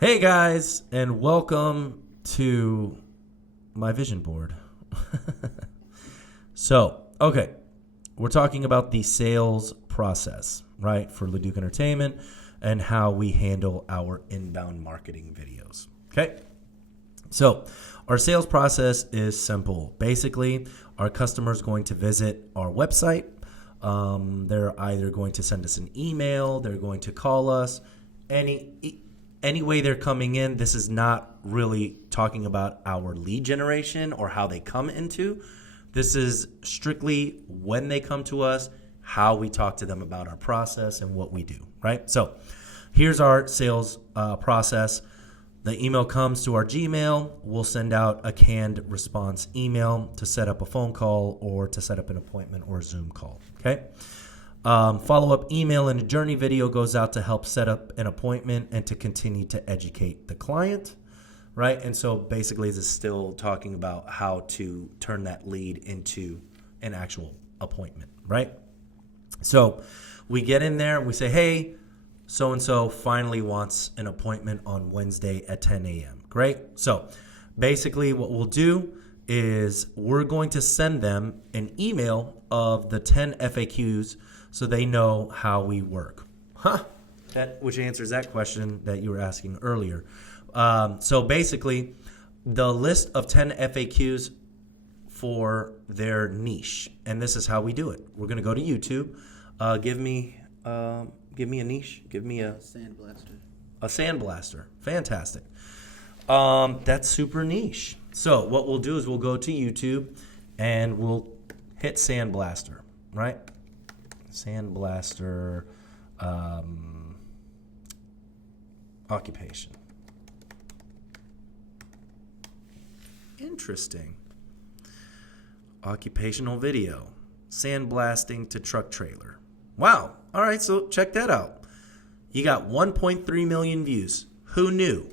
Hey guys, and welcome to my vision board. Okay, we're talking about the sales process, right, for Leduc Entertainment and how we handle our inbound marketing videos. Okay, so our sales process is simple. Basically, our customer is going to visit our website. They're either going to send us an email, they're going to call us, any way they're coming in. This is not really talking about our lead generation or how they come into. This is strictly when they come to us, how we talk to them about our process and what we do, right? So here's our sales process. The email comes to our Gmail. We'll send out a canned response email to set up a phone call or to set up an appointment or a Zoom call, okay? Follow-up email and a journey video goes out to help set up an appointment and to continue to educate the client, right? And so basically this is still talking about how to turn that lead into an actual appointment, right? So we get in there and we say, hey, so-and-so finally wants an appointment on Wednesday at 10 a.m. Great. So basically what we'll do is we're going to send them an email of the 10 FAQs so they know how we work. Which answers that question that you were asking earlier. So basically, the list of 10 FAQs for their niche, and this is how we do it. We're going to go to YouTube. Give me a niche. Give me a sandblaster. A sandblaster. Fantastic. That's super niche. So what we'll do is we'll go to YouTube and we'll hit sandblaster, right? Sandblaster occupation. Interesting. Occupational video. Sandblasting to truck trailer. Wow. All right, so check that out. You got 1.3 million views. Who knew?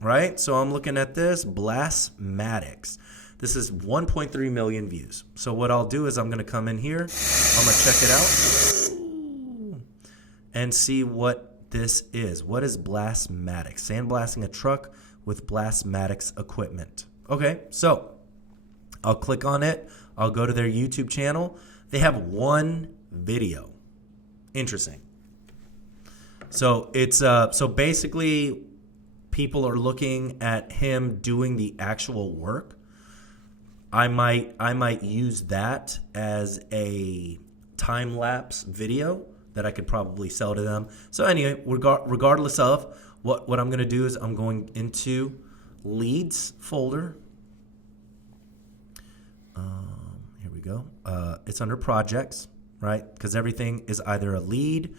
Right? So I'm looking at this. Blastmatics. This is 1.3 million views. So what I'll do is I'm going to come in here. I'm going to check it out and see what this is. What is Blastmatics? Sandblasting a truck with Blastmatics equipment. Okay, so I'll click on it. I'll go to their YouTube channel. They have one video. Interesting. So it's so basically people are looking at him doing the actual work. I might use that as a time-lapse video that I could probably sell to them. So anyway, regardless of what I'm going to do is I'm going into leads folder. Here we go. It's under projects, right? Because everything is either a lead,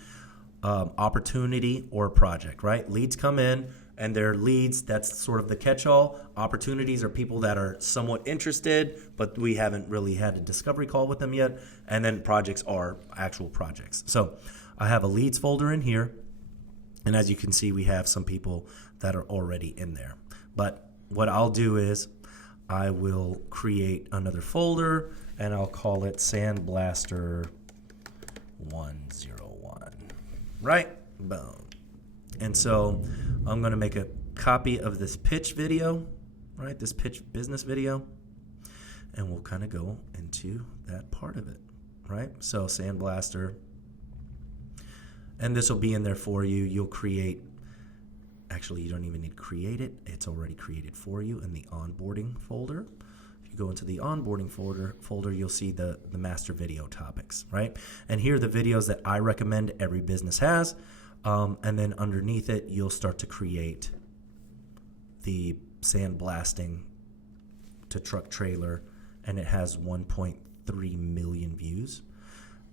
opportunity, or project, right? Leads come in. And their leads, that's sort of the catch-all. Opportunities are people that are somewhat interested, but we haven't really had a discovery call with them yet. And then projects are actual projects. So I have a leads folder in here. And as you can see, we have some people that are already in there. But what I'll do is I will create another folder, and I'll call it Sandblaster 101. Right? Boom. And so I'm going to make a copy of this pitch video, right? This pitch business video. And we'll kind of go into that part of it, right? So Sandblaster. And this will be in there for you. You'll create, actually you don't even need to create it. It's already created for you in the onboarding folder. If you go into the onboarding folder, you'll see the master video topics, right? And here are the videos that I recommend every business has. And then underneath it, you'll start to create the sandblasting to truck trailer, and it has 1.3 million views.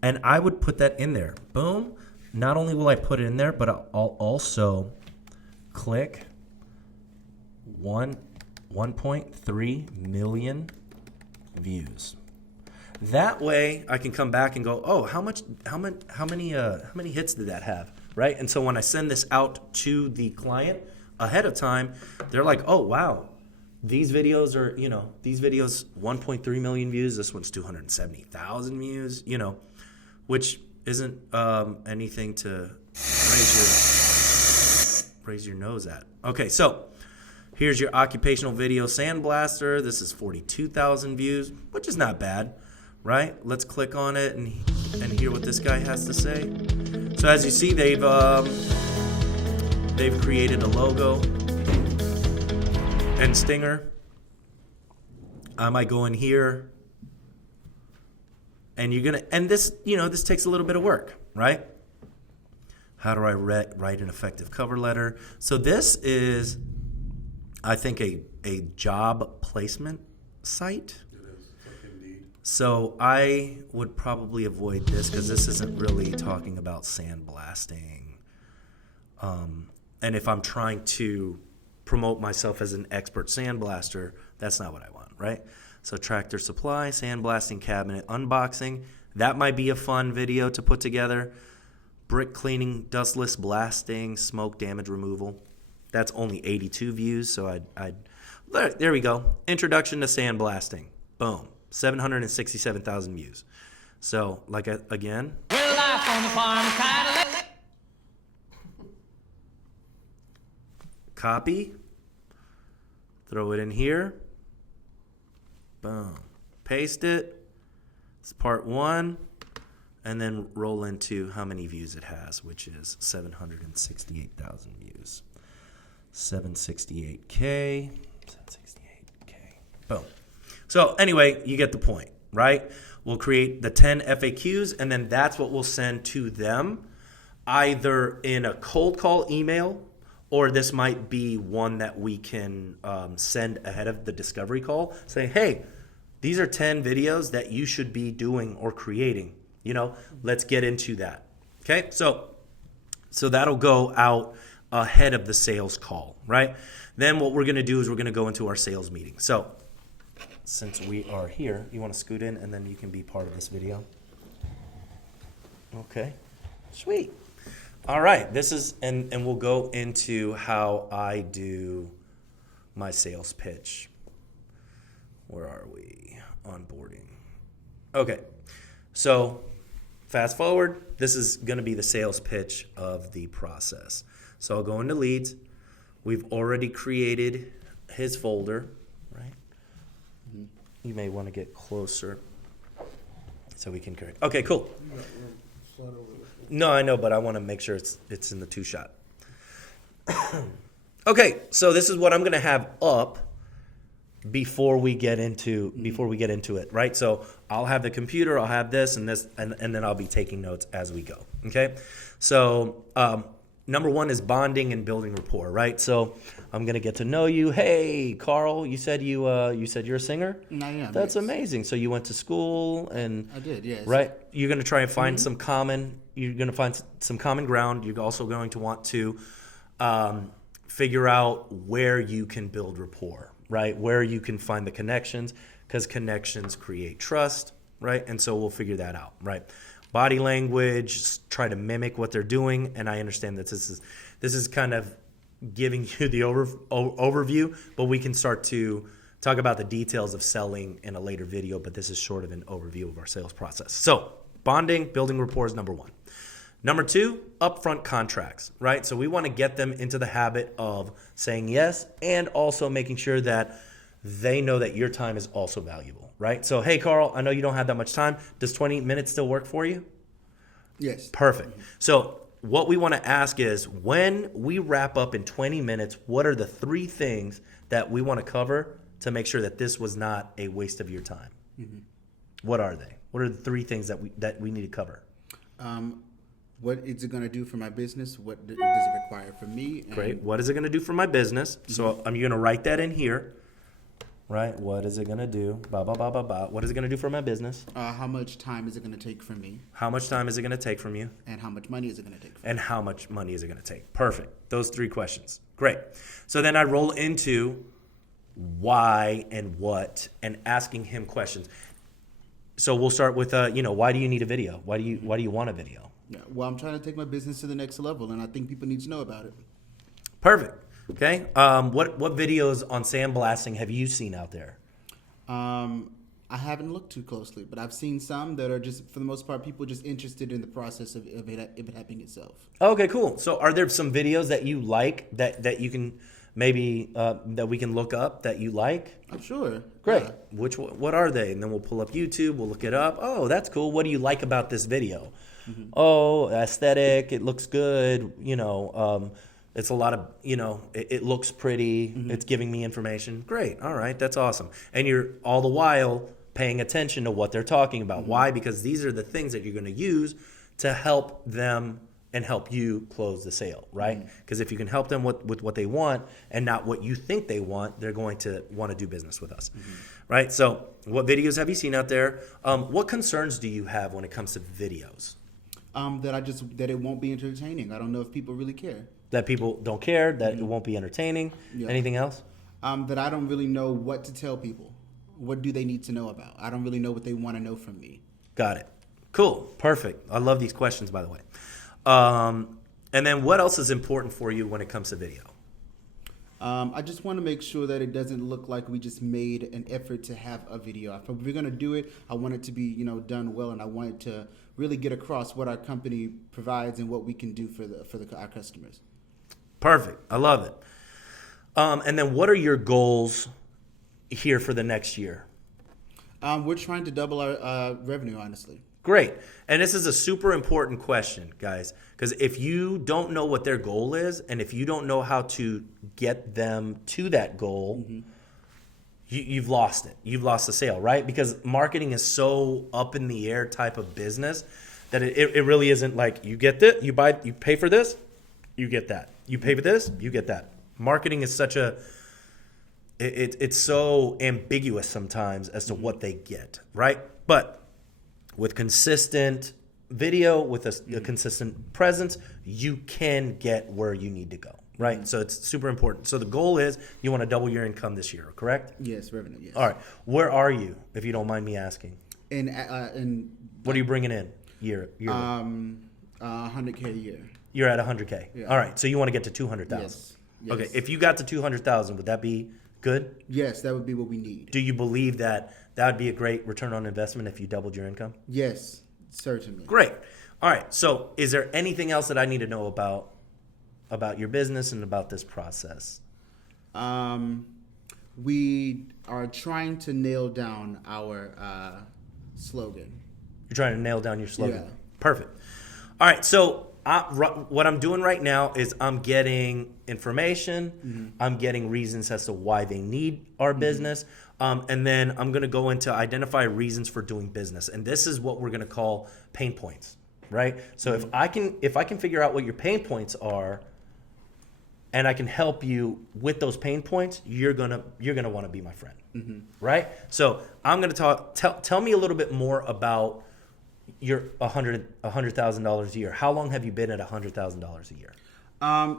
And I would put that in there. Boom. Not only will I put it in there, but I'll also click 1.3 million views. That way, I can come back and go, oh, how many hits did that have? Right? And so when I send this out to the client ahead of time, they're like, oh, wow, these videos are, 1.3 million views. This one's 270,000 views, which isn't anything to raise your raise your nose at? Okay, so here's your occupational video sandblaster. This is 42,000 views, which is not bad, right? Let's click on it and hear what this guy has to say. So as you see, they've created a logo and stinger. I might go in here, and this takes a little bit of work, right? How do I write an effective cover letter? So this is, I think, a job placement site. It is, like Indeed. So I would probably avoid this because this isn't really talking about sandblasting. And if I'm trying to promote myself as an expert sandblaster, that's not what I want, right? So Tractor Supply, sandblasting cabinet unboxing. That might be a fun video to put together. Brick cleaning, dustless blasting, smoke damage removal. That's only 82 views, so there we go. Introduction to sandblasting. Boom. 767,000 views. So, again. Well, life on the farm kind of Copy. Throw it in here. Boom. Paste it. It's part 1. And then roll into how many views it has, which is 768,000 views. 768K. 768K. Boom. So anyway, you get the point, right? We'll create the 10 FAQs, and then that's what we'll send to them, either in a cold call email, or this might be one that we can send ahead of the discovery call. Say, hey, these are 10 videos that you should be doing or creating. Let's get into that. Okay, so that'll go out ahead of the sales call, right? Then what we're going to do is we're going to go into our sales meeting. So since we are here, you want to scoot in and then you can be part of this video. Okay, sweet. All right, this is, and we'll go into how I do my sales pitch. Where are we? Onboarding. Okay, so fast forward, this is going to be the sales pitch of the process. So I'll go into leads. We've already created his folder, right? You may want to get closer so we can correct. Okay, cool. No, I know, but I want to make sure it's in the 2-shot. Okay, so this is what I'm going to have up before we get into it, right? So I'll have the computer, I'll have this and this, and then I'll be taking notes as we go. Okay, so number 1 is bonding and building rapport, right? So I'm gonna get to know you. Hey, Carl, you said you're a singer. I am. That's yes. amazing. So you went to school and I did, yes. Right. You're gonna try and find some common. You're gonna find some common ground. You're also going to want to figure out where you can build rapport, right? Where you can find the connections, because connections create trust, right? And so we'll figure that out, right? Body language, try to mimic what they're doing, and I understand that this is kind of giving you the overview, but we can start to talk about the details of selling in a later video, but this is sort of an overview of our sales process. So bonding, building rapport is number 1. Number 2, upfront contracts, right? So we want to get them into the habit of saying yes and also making sure that they know that your time is also valuable, right? So, hey, Carl, I know you don't have that much time. Does 20 minutes still work for you? Yes. Perfect. So what we want to ask is, when we wrap up in 20 minutes, what are the 3 things that we want to cover to make sure that this was not a waste of your time? Mm-hmm. What are they? What are the 3 things that we need to cover? What is it going to do for my business? What does it require from me? And Great. What is it going to do for my business? So I'm going to write that in here. Right? What is it going to do? What is it going to do for my business? how much time is it going to take from me? How much time is it going to take from you? And how much money is it going to take from me? And how much money is it going to take? Perfect. Those 3 questions. Great. So then I roll into why and what and asking him questions. So we'll start with, why do you need a video? Why do you want a video? Yeah, well, I'm trying to take my business to the next level, and I think people need to know about it. Perfect. Okay. What videos on sandblasting have you seen out there? I haven't looked too closely, but I've seen some that are just, for the most part, people just interested in the process of it happening itself. Okay, cool. So are there some videos that you like that you can maybe that we can look up that you like? I'm sure. Great. Yeah. What are they? And then we'll pull up YouTube. We'll look it up. Oh, that's cool. What do you like about this video? Oh, aesthetic. It looks good. It's a lot of, it looks pretty. It's giving me information. Great. All right. That's awesome. And you're all the while paying attention to what they're talking about. Why? Because these are the things that you're going to use to help them and help you close the sale, right? Because if you can help them with what they want and not what you think they want, they're going to want to do business with us, right? So what videos have you seen out there? What concerns do you have when it comes to videos? That it won't be entertaining. I don't know if people really care. That people don't care, that it won't be entertaining. Yeah. Anything else? That I don't really know what to tell people. What do they need to know about? I don't really know what they want to know from me. Got it. Cool. Perfect. I love these questions, by the way. And then what else is important for you when it comes to video? I just want to make sure that it doesn't look like we just made an effort to have a video. If we're going to do it, I want it to be, done well, and I want it to really get across what our company provides and what we can do for our customers. Perfect. I love it. And then what are your goals here for the next year? We're trying to double our revenue, honestly. Great. And this is a super important question, guys, because if you don't know what their goal is and if you don't know how to get them to that goal, you've lost it. You've lost the sale, right? Because marketing is so up in the air type of business that it really isn't like you get this, you pay for this, you get that. You pay for this, you get that. Marketing is such it's so ambiguous sometimes as to what they get, right? But with consistent video, with a consistent presence, you can get where you need to go, right? So it's super important. So the goal is you want to double your income this year, correct? Yes, revenue, yes. All right. Where are you, if you don't mind me asking? What are you bringing in yearly? 100K a year. You're at 100K. Yeah. All right. So you want to get to 200,000. Yes. Okay. If you got to 200,000, would that be good? Yes, that would be what we need. Do you believe that would be a great return on investment if you doubled your income? Yes, certainly. Great. All right. So is there anything else that I need to know about your business and about this process? We are trying to nail down our slogan. You're trying to nail down your slogan. Yeah. Perfect. All right. So what I'm doing right now is I'm getting information. I'm getting reasons as to why they need our business. And then I'm going to go into identify reasons for doing business. And this is what we're going to call pain points, right? So if I can figure out what your pain points are and I can help you with those pain points, you're going to want to be my friend, right? So I'm going to tell me a little bit more about your $100,000 a year. How long have you been at $100,000 a year?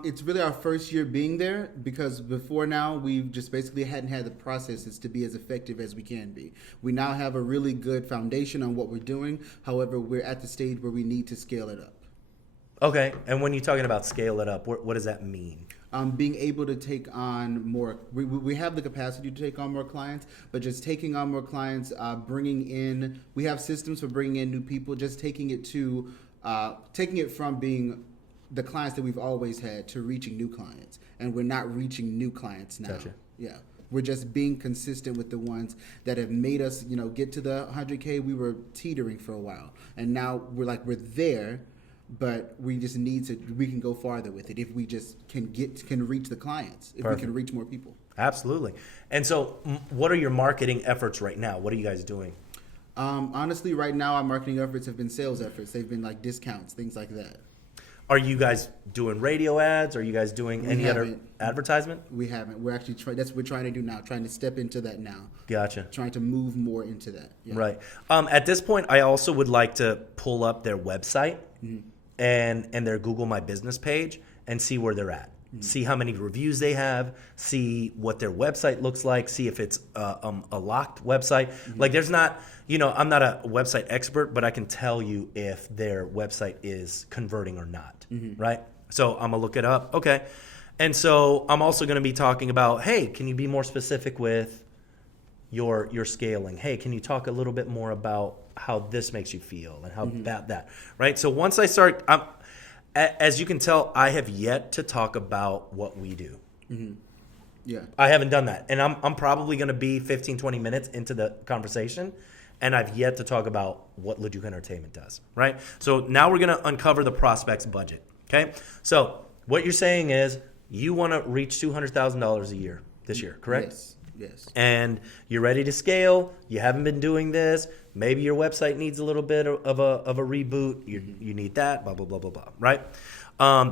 It's really our first year being there, because before now we've just basically hadn't had the processes to be as effective as we can be. We now have a really good foundation on what we're doing. However, we're at the stage where we need to scale it up. Okay. And when you're talking about scale it up, what does that mean? Being able to take on more. We have the capacity to take on more clients, but just taking on more clients, bringing in. We have systems for bringing in new people. Just taking it from being the clients that we've always had to reaching new clients, and we're not reaching new clients now. Gotcha. Yeah, we're just being consistent with the ones that have made us, get to the 100K. We were teetering for a while, and now we're there. But we just we can go farther with it if we just can reach the clients, if Perfect. we can reach more people. Absolutely. And so what are your marketing efforts right now? What are you guys doing? Honestly, right now, our marketing efforts have been sales efforts. They've been like discounts, things like that. Are you guys doing radio ads? Are you guys doing any other advertisement? We haven't. We're actually that's what we're trying to do now, trying to step into that now. Gotcha. Trying to move more into that. Yeah. Right. At this point, I also would like to pull up their website and their Google My Business page and see where they're at. See how many reviews they have, see what their website looks like, see if it's a locked website. Like there's not, I'm not a website expert, but I can tell you if their website is converting or not, right? So I'm gonna look it up. Okay. And so I'm also gonna be talking about, hey, can you be more specific with you're scaling. Hey, can you talk a little bit more about how this makes you feel and how that, right? So once I start, as you can tell, I have yet to talk about what we do. Yeah. I haven't done that. And I'm probably going to be 15, 20 minutes into the conversation, and I've yet to talk about what Leduc Entertainment does, right? So now we're going to uncover the prospect's budget, okay? So what you're saying is you want to reach $200,000 a year this year, correct? Yes. And you're ready to scale. You haven't been doing this. Maybe your website needs a little bit of a reboot. You need that, blah, blah, blah, blah, blah, right?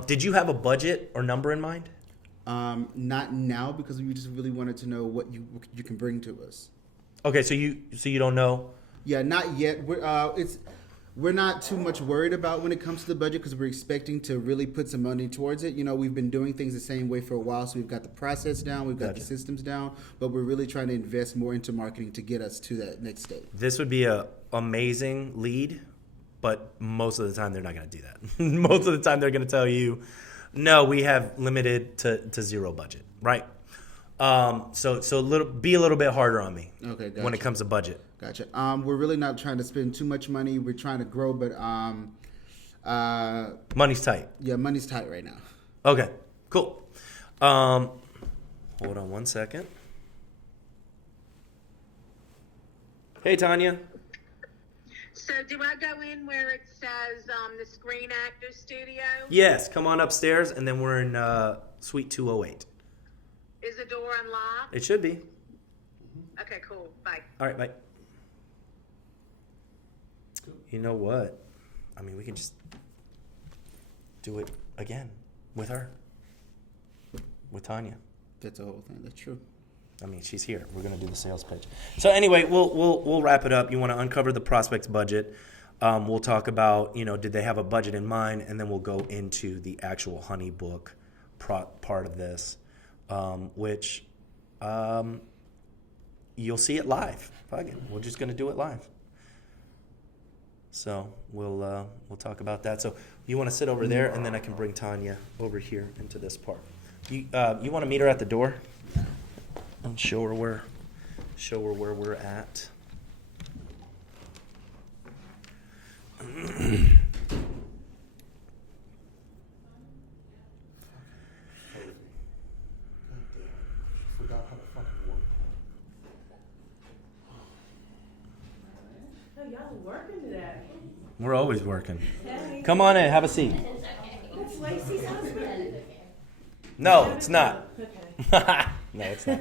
Did you have a budget or number in mind? Not now, because we just really wanted to know what you can bring to us. Okay, so you don't know? Yeah, not yet. We're not too much worried about when it comes to the budget, because we're expecting to really put some money towards it. You know, we've been doing things the same way for a while, so we've got the process down, we've got the systems down, but we're really trying to invest more into marketing to get us to that next stage. This would be a amazing lead, but most of the time they're not going to do that. Most of the time they're going to tell you, no, we have limited to zero budget, right? So be a little bit harder on me. Okay, gotcha. When it comes to budget. Gotcha. We're really not trying to spend too much money. We're trying to grow, but Money's tight. yeah, money's tight right now. Okay, cool. Hold on one second. Hey, Tanya. So do I go in where it says the Screen Actors Studio? Yes, come on upstairs, and then we're in Suite 208. Is the door unlocked? It should be. Okay, cool. Bye. All right, bye. You know what? I mean, we can just do it again with her, with Tanya. That's the whole thing. That's true. I mean, she's here. We're gonna do the sales pitch. So anyway, we'll wrap it up. You want to uncover the prospect's budget. We'll talk about, did they have a budget in mind, and then we'll go into the actual honeybook part of this, which you'll see it live. Fuck it. We're just gonna do it live. So we'll talk about that. So you want to sit over there, and then I can bring Tanya over here into this part. You want to meet her at the door and show her where we're at. Y'all are working today. We're always working. Come on in, have a seat. That's Lacey's husband. No, it's not. Okay. No, it's not.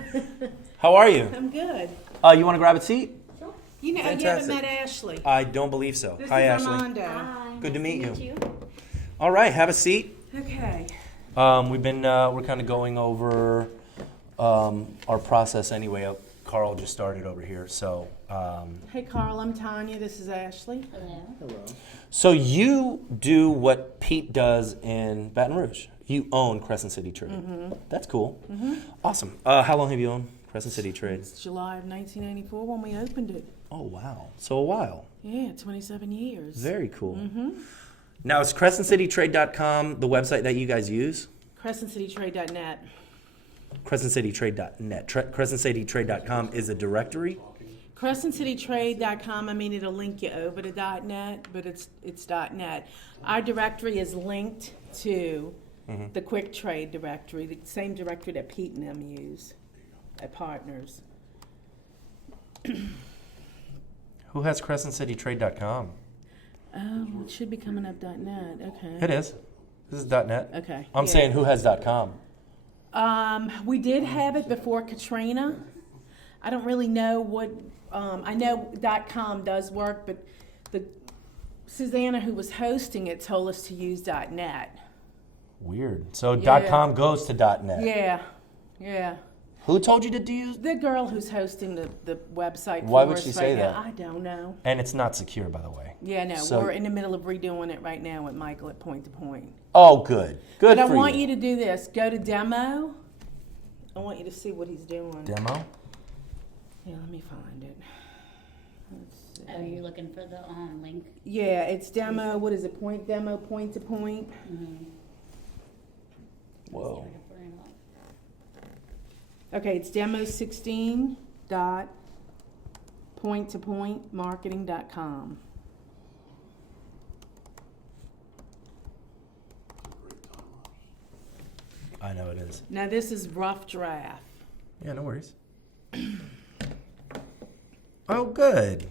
How are you? I'm good. You want to grab a seat? You haven't Fantastic. met Ashley. I don't believe so. This Hi, is Ashley. Armando. Good to meet you. All right, have a seat. Okay. We're kind of going over our process anyway. Carl just started over here, so. Hey, Carl, I'm Tanya. This is Ashley. Hello. So you do what Pete does in Baton Rouge. You own Crescent City Trade. Mm-hmm. That's cool. Mm-hmm. Awesome. How long have you owned Crescent City Trade? It's July of 1984 when we opened it. Oh, wow. So a while. Yeah, 27 years. Very cool. Mm-hmm. Now, is CrescentCityTrade.com the website that you guys use? CrescentCityTrade.net. CrescentCityTrade.net. CrescentCityTrade.com is a directory? CrescentCityTrade.com, it'll link you over to .net, but it's .net. Our directory is linked to the Quick Trade directory, the same directory that Pete and them use at Partners. Who has CrescentCityTrade.com? Oh, it should be coming up .net. Okay. It is. This is .net. Okay. I'm saying who has .com? We did have it before Katrina. I don't really know what. I know .com does work, but Susanna, who was hosting it, told us to use .net. Weird. So Yeah. .com goes to .net. Yeah. Who told you to use? The girl who's hosting the website for Why would us she right say now, that? I don't know. And it's not secure, by the way. Yeah, no, So- we're in the middle of redoing it right now with Michael at Point to Point. Oh, good. Good But for I want you to do this. Go to demo. I want you to see what he's doing. Demo? Yeah, let me find it. Let's see. Oh, you're looking for the link? Yeah, it's demo. What is it? Point demo, point to point. Whoa. Okay, it's demo 16 dot point-to-point-marketing.com. I know it is. Now this is rough draft. Yeah, no worries. Oh, good.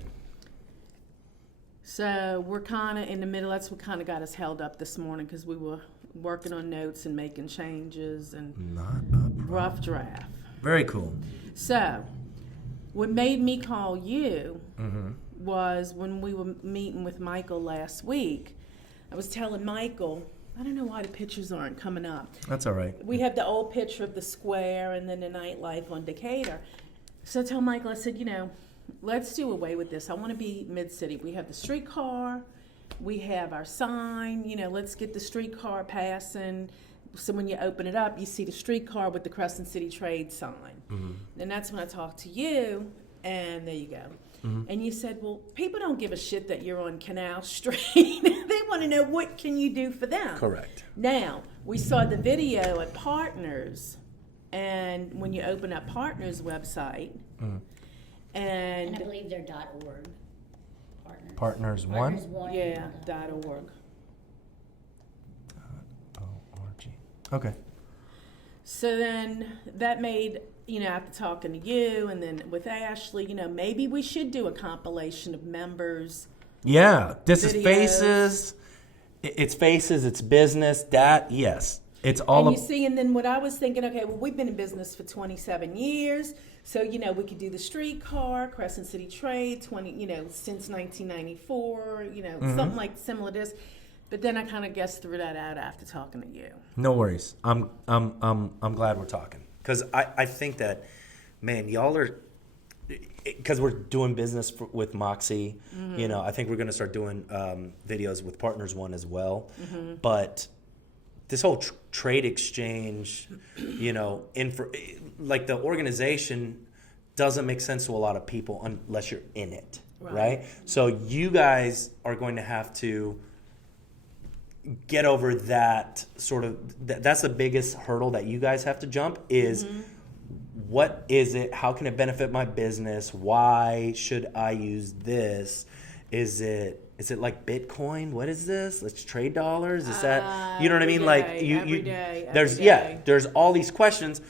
So we're kind of in the middle. That's what kind of got us held up this morning because we were working on notes and making changes and Not a problem. rough draft. Very cool. So what made me call you Mm-hmm. was when we were meeting with Michael last week. I was telling Michael, I don't know why the pictures aren't coming up. That's all right. We have the old picture of the square and then the nightlife on Decatur. So I told Michael, I said, let's do away with this. I want to be mid-city. We have the streetcar. We have our sign. Let's get the streetcar passing. So when you open it up, you see the streetcar with the Crescent City Trade sign. Mm-hmm. And that's when I talked to you, and there you go. Mm-hmm. And you said, well, people don't give a shit that you're on Canal Street. They want to know what can you do for them. Correct. Now, we saw the video at Partners, and when you open up Partners' website, Mm. And I and believe they're .org. Partners Partners one. one. yeah, .org. O-R-G. Okay. So then that made, after talking to you and then with Ashley, maybe we should do a compilation of members. Yeah. This is Videos. faces. It's faces. It's business. That, yes. It's all And of. you see, and then what I was thinking, okay, well, we've been in business for 27 years. So, we could do the streetcar, Crescent City Trade, since 1994, something like similar to this. But then I kind of guessed threw that out after talking to you. No worries. I'm glad we're talking because I think that, man, y'all are, because we're doing business with Moxie. Mm-hmm. I think we're going to start doing videos with Partners One as well. Mm-hmm. But this whole trade exchange, like the organization doesn't make sense to a lot of people unless you're in it, right? So you guys are going to have to get over that sort of, that's the biggest hurdle that you guys have to jump is what is it? How can it benefit my business? Why should I use this? Is it like Bitcoin? What is this? Let's trade dollars. Is that, you know what I mean? Every day, there's, every yeah, day. there's all these questions.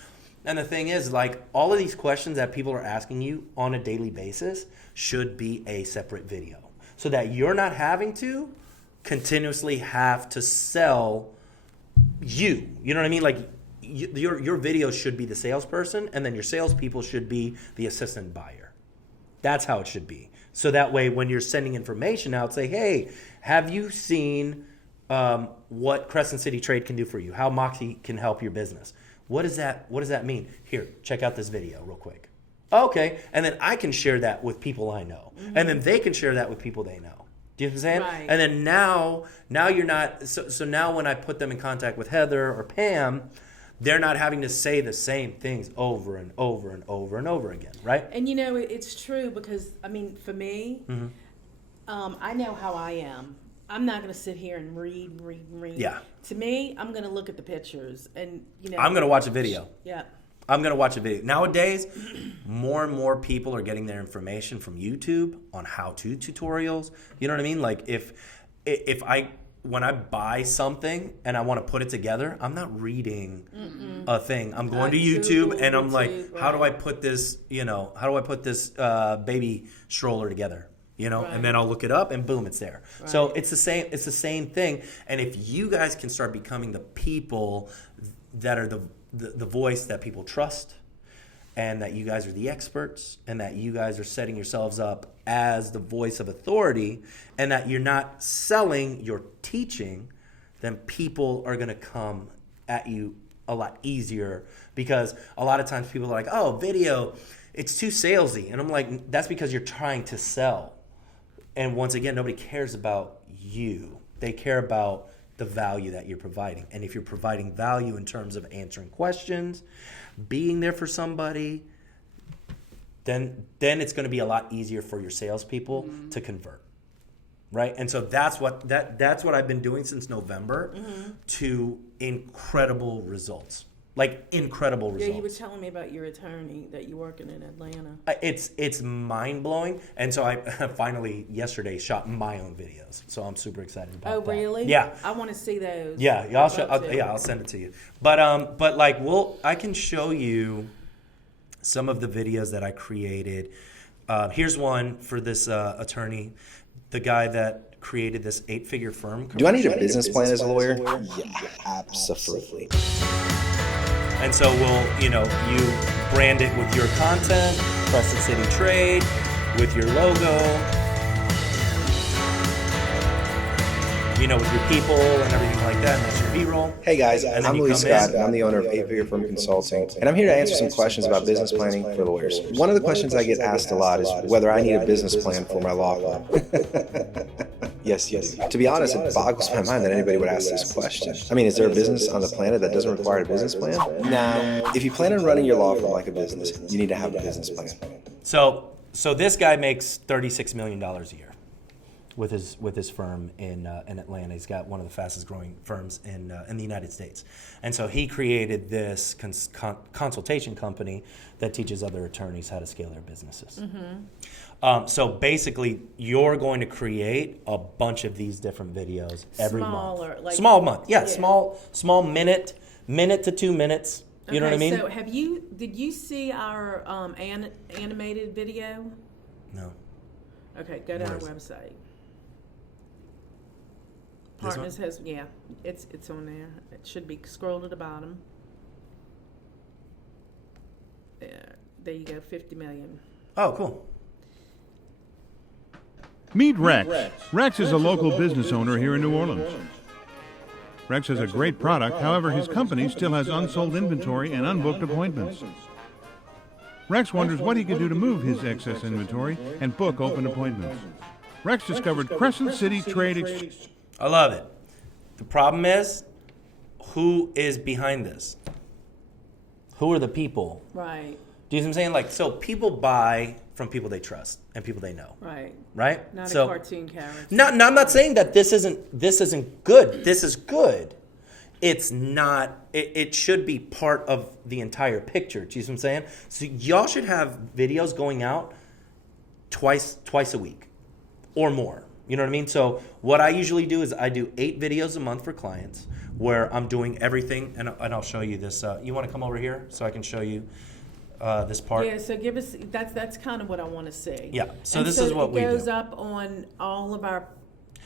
And the thing is, like, all of these questions that people are asking you on a daily basis should be a separate video so that you're not having to continuously have to sell you. You know what I mean? Like, your video should be the salesperson, and then your salespeople should be the assistant buyer. That's how it should be. So that way, when you're sending information out, say, hey, have you seen what Crescent City Trade can do for you? How Moxie can help your business? What does that mean? Here, check out this video real quick. Okay, and then I can share that with people I know, and then they can share that with people they know. Do you know what I'm saying? Right. And then now you're not. So now when I put them in contact with Heather or Pam, they're not having to say the same things over and over and over and over again, right? And it's true because, for me, I know how I am. I'm not going to sit here and read. Yeah. To me, I'm going to look at the pictures and, I'm gonna watch a video. Yeah. I'm going to watch a video. Nowadays, more and more people are getting their information from YouTube on how-to tutorials. You know what I mean? Like when I buy something and I want to put it together, I'm not reading a thing. I'm going to YouTube Google, and I'm like, YouTube, how do I right. put this, baby stroller together? Right. And then I'll look it up and boom, it's there. Right. So it's the same thing. And if you guys can start becoming the people that are the voice that people trust, and that you guys are the experts, and that you guys are setting yourselves up as the voice of authority, and that you're not selling, you're teaching, then people are going to come at you a lot easier. Because a lot of times people are like, oh, video, it's too salesy. And I'm like, that's because you're trying to sell. And once again, nobody cares about you. They care about the value that you're providing. And if you're providing value in terms of answering questions, being there for somebody, then it's going to be a lot easier for your salespeople to convert, right? And so that's what I've been doing since November to incredible results. Like incredible Yeah, results. you were telling me about your attorney that you're working in Atlanta. It's mind blowing, and so I finally yesterday shot my own videos, so I'm super excited about Oh, that. really? Yeah, I want to see those. yeah. I'll send it to you. But like, I can show you some of the videos that I created. Here's one for this attorney, the guy that created this 8-figure firm. Do I need a business plan as a lawyer? Yeah, absolutely. And so you brand it with your content, Crescent City Trade, with your logo, with your people and everything like that, and that's your B-roll. Hey guys, And then I'm you Louis come Scott, in. and I'm the owner of 8-Figure Firm Consulting, and I'm here to answer some questions about business planning for lawyers. One of the questions I get asked a lot is whether I need a business plan for my law firm. Yes, you do. To be honest, it boggles my mind that anybody would ask this question. I mean, is there a business on the planet that doesn't require a business plan? No. If you plan on running your law firm like a business, you need to have a business plan. So this guy makes $36 million a year with his firm in Atlanta. He's got one of the fastest growing firms in the United States, and so he created this consultation company that teaches other attorneys how to scale their businesses. So basically, you're going to create a bunch of these different videos every Smaller, month. like- Small month, yeah. Yeah. Small minute to 2 minutes. You know what I mean? So did you see our animated video? No. Okay, go to Where our is it? website. This Partners has, yeah, it's on there. It should be scroll to the bottom. There you go, 50 million. Oh, cool. Meet Rex. Rex is a local business owner here in New Orleans. Rex has a great product, however, his company still has unsold inventory and unbooked appointments. Rex wonders what he could do to move his excess inventory and book open appointments. Rex discovered Crescent City Trade. I love it. The problem is, who is behind this? Who are the people? Right, Do you know what I'm saying? Like, so people buy from people they trust and people they know, right. right? Not so, a cartoon character. No, I'm not saying that this isn't good. This is good. It's not. It should be part of the entire picture. Do you see what I'm saying? So y'all should have videos going out twice a week or more. You know what I mean? So what I usually do is I do 8 videos a month for clients where I'm doing everything, and I'll show you this. You want to come over here so I can show you this part? Yeah, so give us, that's kind of what I want to see. Yeah, so And this is what we do. It goes up on all of our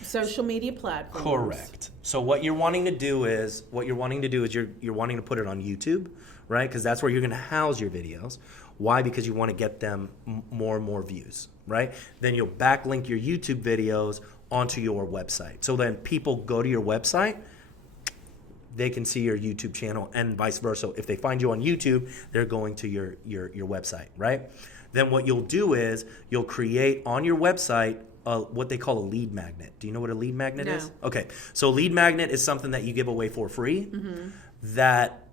social media platforms. Correct. So what you're wanting to do is you're wanting to put it on YouTube, right? Because that's where you're going to house your videos. Why? Because you want to get them more and more views, right? Then you'll backlink your YouTube videos onto your website. So then people go to your website, they can see your YouTube channel, and vice versa. If they find you on YouTube, they're going to your website, right? Then what you'll do is you'll create on your website what they call a lead magnet. Do you know what a lead magnet is? Okay, so a lead magnet is something that you give away for free that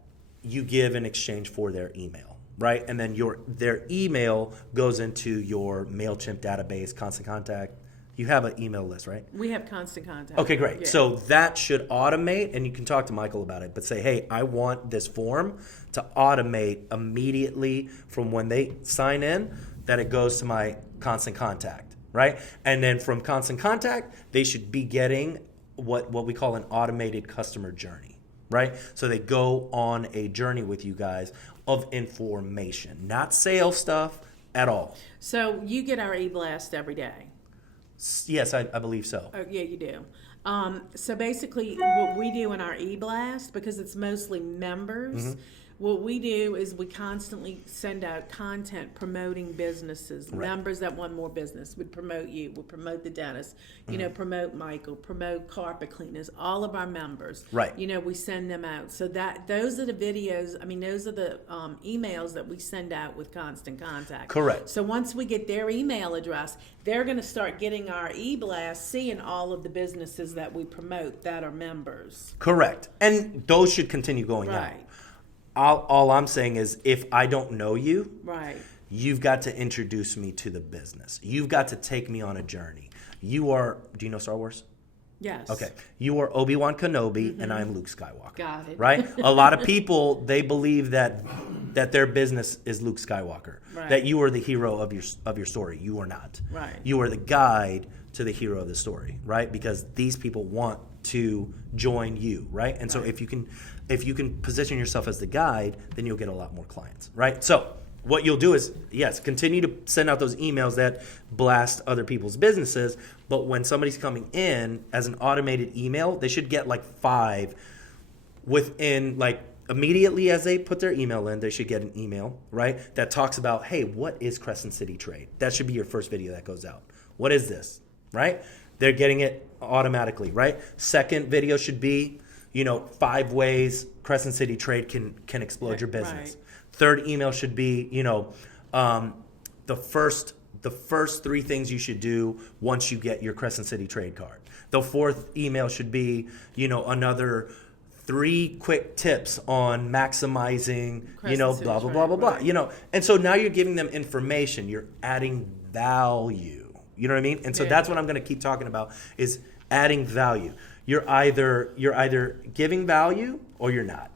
you give in exchange for their email, right? And then their email goes into your MailChimp database, Constant Contact. You have an email list, right? We have Constant Contact. Okay, great. Yeah. So that should automate, and you can talk to Michael about it, but say, hey, I want this form to automate immediately from when they sign in, that it goes to my Constant Contact, right? And then from Constant Contact, they should be getting what we call an automated customer journey, right? So they go on a journey with you guys of information, not sales stuff at all. So you get our e-blast every day. Yes, I believe so. Oh, yeah, you do. So basically, what we do in our e-blast, because it's mostly members, what we do is we constantly send out content promoting businesses. Right. Members that want more business would promote you, would promote the dentist, promote Michael, promote carpet cleaners, all of our members. Right. We send them out. So those are the videos, those are the emails that we send out with Constant Contact. Correct. So once we get their email address, they're going to start getting our e-blast, seeing all of the businesses that we promote that are members. Correct. And those should continue going out. Right. All I'm saying is, if I don't know you, Right. you've got to introduce me to the business. You've got to take me on a journey. Do you know Star Wars? Yes. Okay. You are Obi-Wan Kenobi and I'm Luke Skywalker. Got it. Right? A lot of people, they believe that their business is Luke Skywalker. Right. That you are the hero of your story. You are not. Right. You are the guide to the hero of the story, right? Because these people want to join you, right? And so if you can position yourself as the guide, then you'll get a lot more clients, right? So what you'll do is, yes, continue to send out those emails that blast other people's businesses, but when somebody's coming in as an automated email, they should get like 5 within, like, immediately as they put their email in, they should get an email, right, that talks about, hey, what is Crescent City Trade? That should be your first video that goes out. What is this, right? They're getting it automatically, right? Second video should be, 5 ways Crescent City Trade can explode your business. Right. Third email should be, the first 3 things you should do once you get your Crescent City Trade card. The fourth email should be, another 3 quick tips on maximizing, Crescent City blah, blah, Trade, blah, blah, blah, right. And so now you're giving them information. You're adding value. You know what I mean? And so that's what I'm going to keep talking about is adding value. You're either giving value or you're not.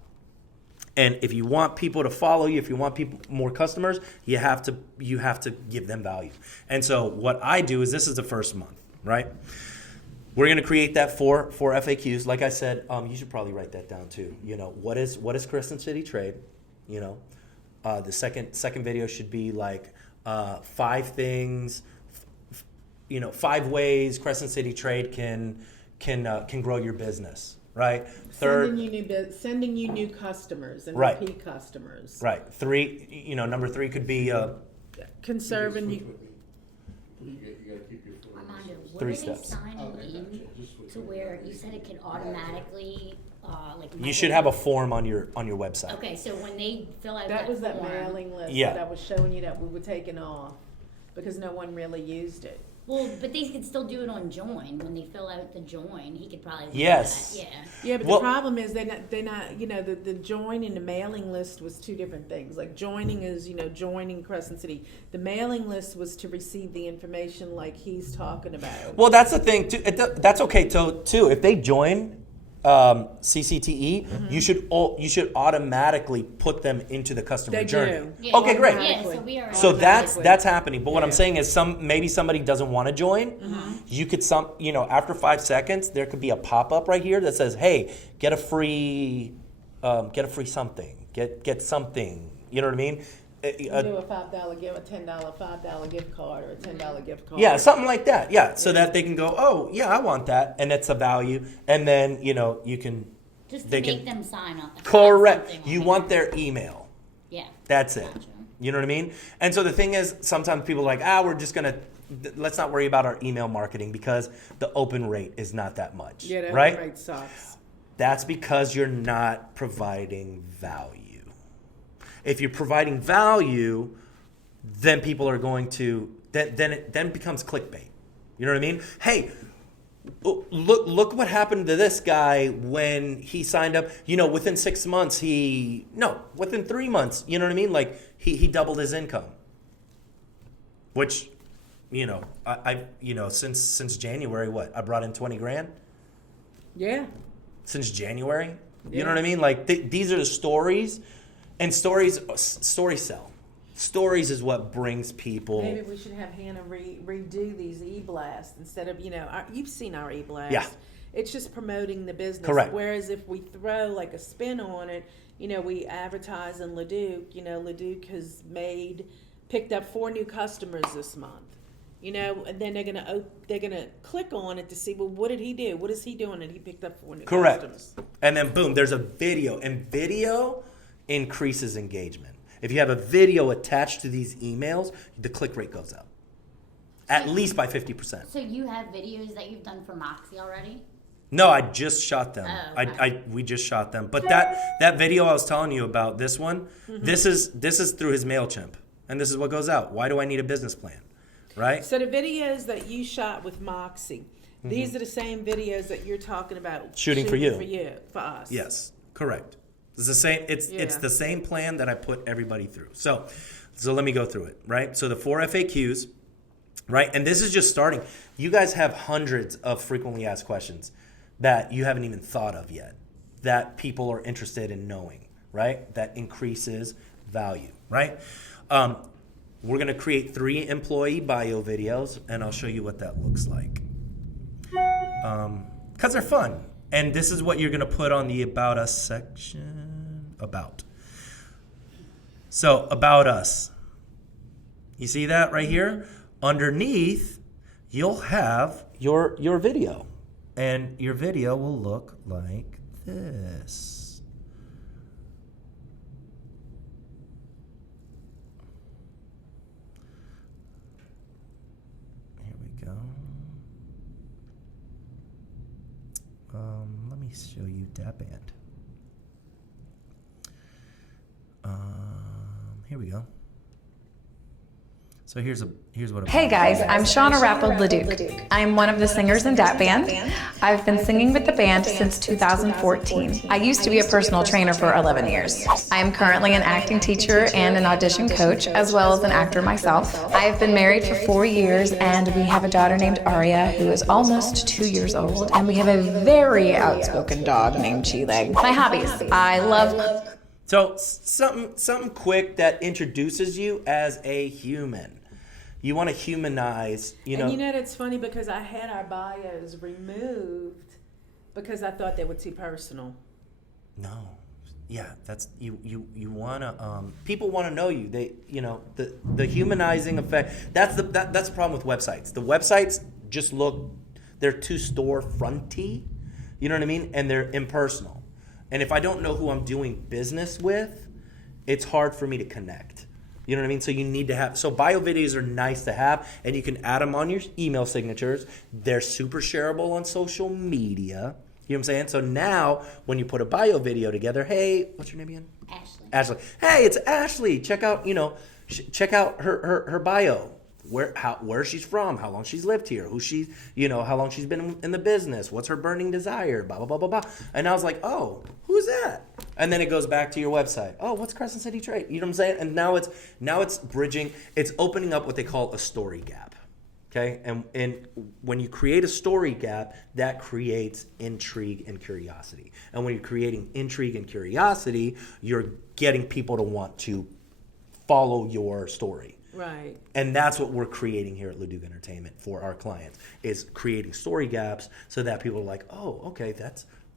And if you want people to follow you, if you want more customers, you have to give them value. And so what I do is, this is the first month, right? We're going to create that for FAQs. Like I said, you should probably write that down too. What is Crescent City Trade? The second video should be like 5 things, 5 ways Crescent City Trade can grow your business. Right. Third, sending you new customers and right. repeat customers. Right. 3. Number 3 could be Conserving you. Armando, what 3 are steps. they signing in to where you said it can automatically, You should have a form on your website. Okay, so when they fill out That was that form, mailing list Yeah. that I was showing you that we were taking off because no one really used it. well, but they could still do it on join. When they fill out the join, he could probably do Yes. that. Yeah. Yeah, but Well- the problem is they're not the join and the mailing list was 2 different things. Like joining is, joining Crescent City. The mailing list was to receive the information like he's talking about. Well, that's the thing too. That's okay too. If they join CCTE, you should automatically put them into the customer They journey. do. Yeah. Okay, great. Yeah, so we are. So that's Automatically. happening. But what I'm Yeah. saying is, maybe somebody doesn't want to join. You could after 5 seconds, there could be a pop up right here that says, "Hey, get a free something. Get something." You know what I mean? Do a $5 gift, a $10 gift card, or a $10 gift card. Yeah, something like that. Yeah, so that they can go, "Oh, yeah, I want that," and it's a value. And then you can. just to they make can- them sign up. Correct. Something You on want there. their email. Yeah. That's it. Gotcha. You know what I mean? And so the thing is, sometimes people are like, we're just going to, let's not worry about our email marketing because the open rate is not that much. Yeah, that right? rate sucks. That's because you're not providing value. If you're providing value, then people are going to, then it becomes clickbait. You know what I mean? Hey, look what happened to this guy when he signed up. Within 6 months, within 3 months, you know what I mean? Like he doubled his income. Which, I since January, I brought in 20 grand Yeah. since January. You know what I mean? Like these are the stories, and stories sell. Stories is what brings people. Maybe we should have Hannah redo these e-blasts instead of, you've seen our e-blast. Yeah. It's just promoting the business. Correct. Whereas if we throw like a spin on it, we advertise in Leduc. Leduc has picked up 4 new customers this month. And then they're gonna click on it to see, well, what did he do? What is he doing? And he picked up 4 new Correct. customers. And then boom, there's a video, and video increases engagement. If you have a video attached to these emails, the click rate goes up. At least by 50%. So you have videos that you've done for Moxie already? No, I just shot them. Oh, okay. We just shot them. But that video I was telling you about, this one, this is through his MailChimp. And this is what goes out. Why do I need a business plan? Right? So the videos that you shot with Moxie, these are the same videos that you're talking about Shooting for you. For us. Yes, correct. It's the same. It's Yeah. the same plan that I put everybody through. So let me go through it. Right. So the 4 FAQs. right? And this is just starting. You guys have hundreds of frequently asked questions that you haven't even thought of yet, that people are interested in knowing, right? That increases value, right? We're going to create 3 employee bio videos, and I'll show you what that looks like. Because they're fun. And this is what you're going to put on the About Us section. About. So, About Us. You see that right here? Underneath, you'll have your video. And your video will look like this. Here we go. Let me show you that band. Here we go. So here's what. Hey guys, I'm Shauna Rapport Leduc. I am one of the singers in that band. I've been singing with the band since 2014. I used to be a personal trainer for 11 years. I am currently an acting teacher and an audition coach, as well as an actor myself. I have been married for 4 years, and we have a daughter named Aria, who is almost 2 years old, and we have a very outspoken dog named Chile. My hobbies: I love. So something quick that introduces you as a human. You want to humanize, And that's funny because I had our bios removed because I thought they would see personal. No. Yeah, that's you want to people want to know you. They the humanizing effect. That's the problem with websites. The websites just they're too storefronty. You know what I mean? And they're impersonal. And if I don't know who I'm doing business with, it's hard for me to connect. You know what I mean? So you need to have, so bio videos are nice to have, and you can add them on your email signatures. They're super shareable on social media. You know what I'm saying? So now when you put a bio video together, hey, what's your name again? Ashley. Hey, it's Ashley. Check out, check out her bio. Where she's from, how long she's lived here, who she, how long she's been in the business, what's her burning desire, blah, blah, blah, blah, blah. And I was like, oh, who's that? And then it goes back to your website. Oh, what's Crescent City Trade? You know what I'm saying? And now it's bridging, it's opening up what they call a story gap. Okay? And when you create a story gap, that creates intrigue and curiosity. And when you're creating intrigue and curiosity, you're getting people to want to follow your story. Right. And that's what we're creating here at Leduc Entertainment for our clients, is creating story gaps so that people are like, oh, okay,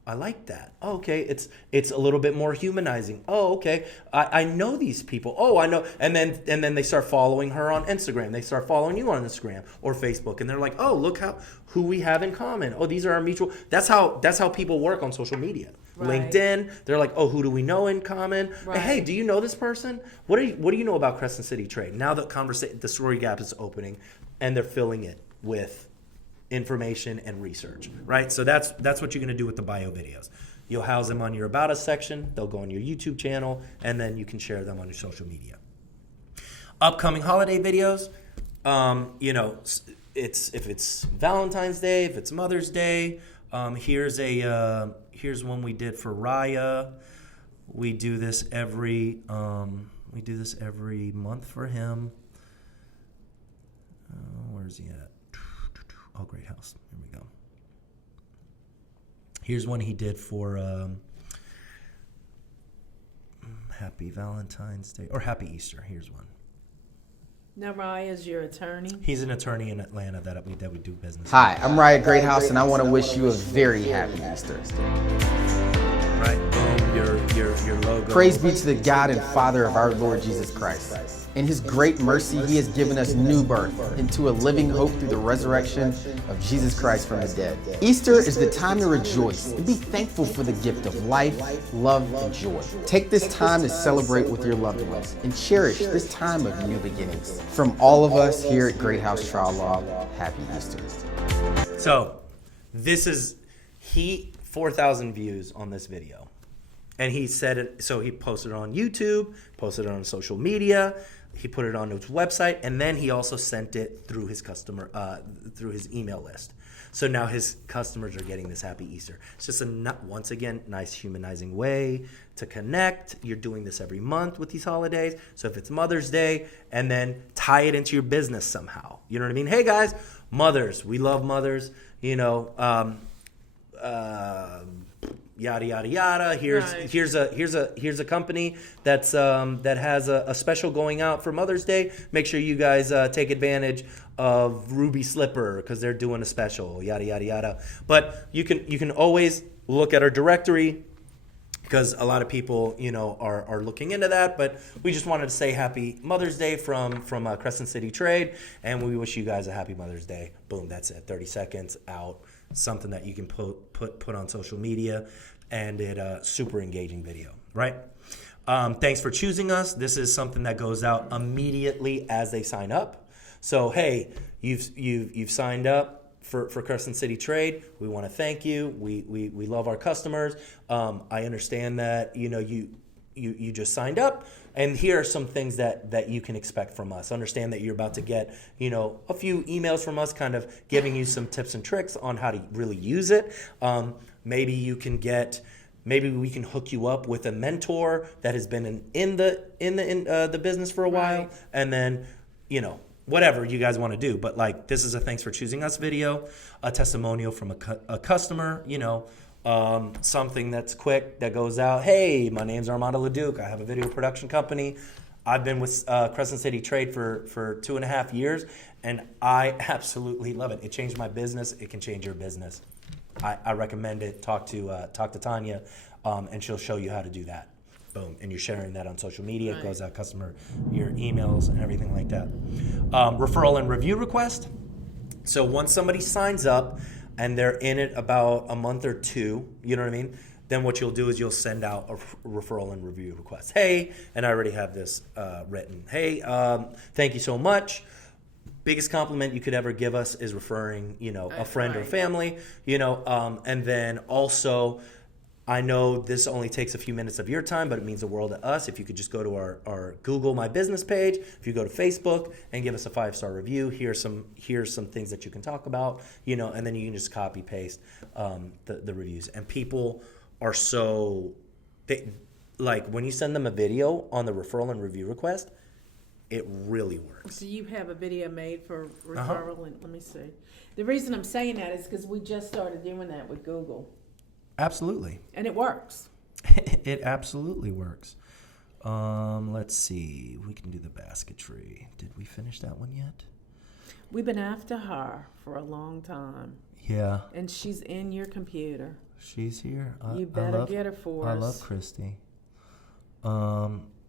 I like that. Oh, okay, it's a little bit more humanizing. Oh, okay, I know these people. Oh, I know. And then they start following her on Instagram. They start following you on Instagram or Facebook, and they're like, oh, look who we have in common. Oh, these are our mutual. That's how people work on social media. Right. LinkedIn, they're like, oh, who do we know in common? Right. Hey, do you know this person? What do you know about Crescent City Trade? Now the story gap is opening, and they're filling it with information and research, right? So that's what you're going to do with the bio videos. You'll house them on your About Us section. They'll go on your YouTube channel, and then you can share them on your social media. Upcoming holiday videos, if it's Valentine's Day, if it's Mother's Day, here's one we did for Raya. We do this every month for him. Where's he at? Oh, Great House. Here we go. Here's one he did for Happy Valentine's Day or Happy Easter. Here's one. Now, Raya is your attorney? He's an attorney in Atlanta that we do business with. Hi, I'm Raya Greathouse, and I want to wish you a very happy Easter. Right, boom, your logo. Praise be to the God and Father of our Lord Jesus Christ. In his great mercy, he has given us new birth into a living hope through the resurrection of Jesus Christ from the dead. Easter is the time to rejoice and be thankful for the gift of life, love, and joy. Take this time to celebrate with your loved ones and cherish this time of new beginnings. From all of us here at Great House Trial Law, happy Easter. So, this is 4,000 views on this video. And he said it, so he posted it on YouTube, posted it on social media, he put it on his website, and then he also sent it through his through his email list. So now his customers are getting this happy Easter. It's just once again, nice humanizing way to connect. You're doing this every month with these holidays. So if it's Mother's Day, and then tie it into your business somehow. You know what I mean? Hey guys, mothers, we love mothers. You know, yada yada yada. Here's a company that's that has a special going out for Mother's Day. Make sure you guys take advantage of Ruby Slipper because they're doing a special. Yada yada yada. But you can always look at our directory because a lot of people are looking into that. But we just wanted to say Happy Mother's Day from Crescent City Trade, and we wish you guys a Happy Mother's Day. Boom, that's it. 30 seconds out. Something that you can put on social media, and it super engaging video, right? Thanks for choosing us. This is something that goes out immediately as they sign up. So hey, you've signed up for Crescent City Trade. We want to thank you. We love our customers. I understand that you just signed up, and here are some things that you can expect from us. Understand that you're about to get a few emails from us kind of giving you some tips and tricks on how to really use it. Maybe we can hook you up with a mentor that has been in the business for a while, and then whatever you guys want to do. But like, this is a thanks for choosing us video, a testimonial from a customer, something that's quick that goes out. Hey, my name's Armando Leduc. I have a video production company. I've been with Crescent City Trade for 2.5 years, and I absolutely love it. It changed my business. It can change your business. I recommend it. Talk to Tanya, and she'll show you how to do that. Boom, and you're sharing that on social media. It goes out your emails and everything like that. Referral and review request. So once somebody signs up and they're in it about a month or two, you know what I mean? Then what you'll do is you'll send out a referral and review request. Hey, and I already have this written. Hey, thank you so much. Biggest compliment you could ever give us is referring, a friend or family, and then also, I know this only takes a few minutes of your time, but it means the world to us. If you could just go to our Google My Business page, if you go to Facebook and give us a 5-star review, here's some things that you can talk about, and then you can just copy paste the reviews. And people are when you send them a video on the referral and review request, it really works. So you have a video made for referral, and let me see. The reason I'm saying that is because we just started doing that with Google. Absolutely. And it works. It absolutely works. Let's see. We can do the basketry. Did we finish that one yet? We've been after her for a long time. Yeah. And she's in your computer. She's here. You better get her for us. I love Christy.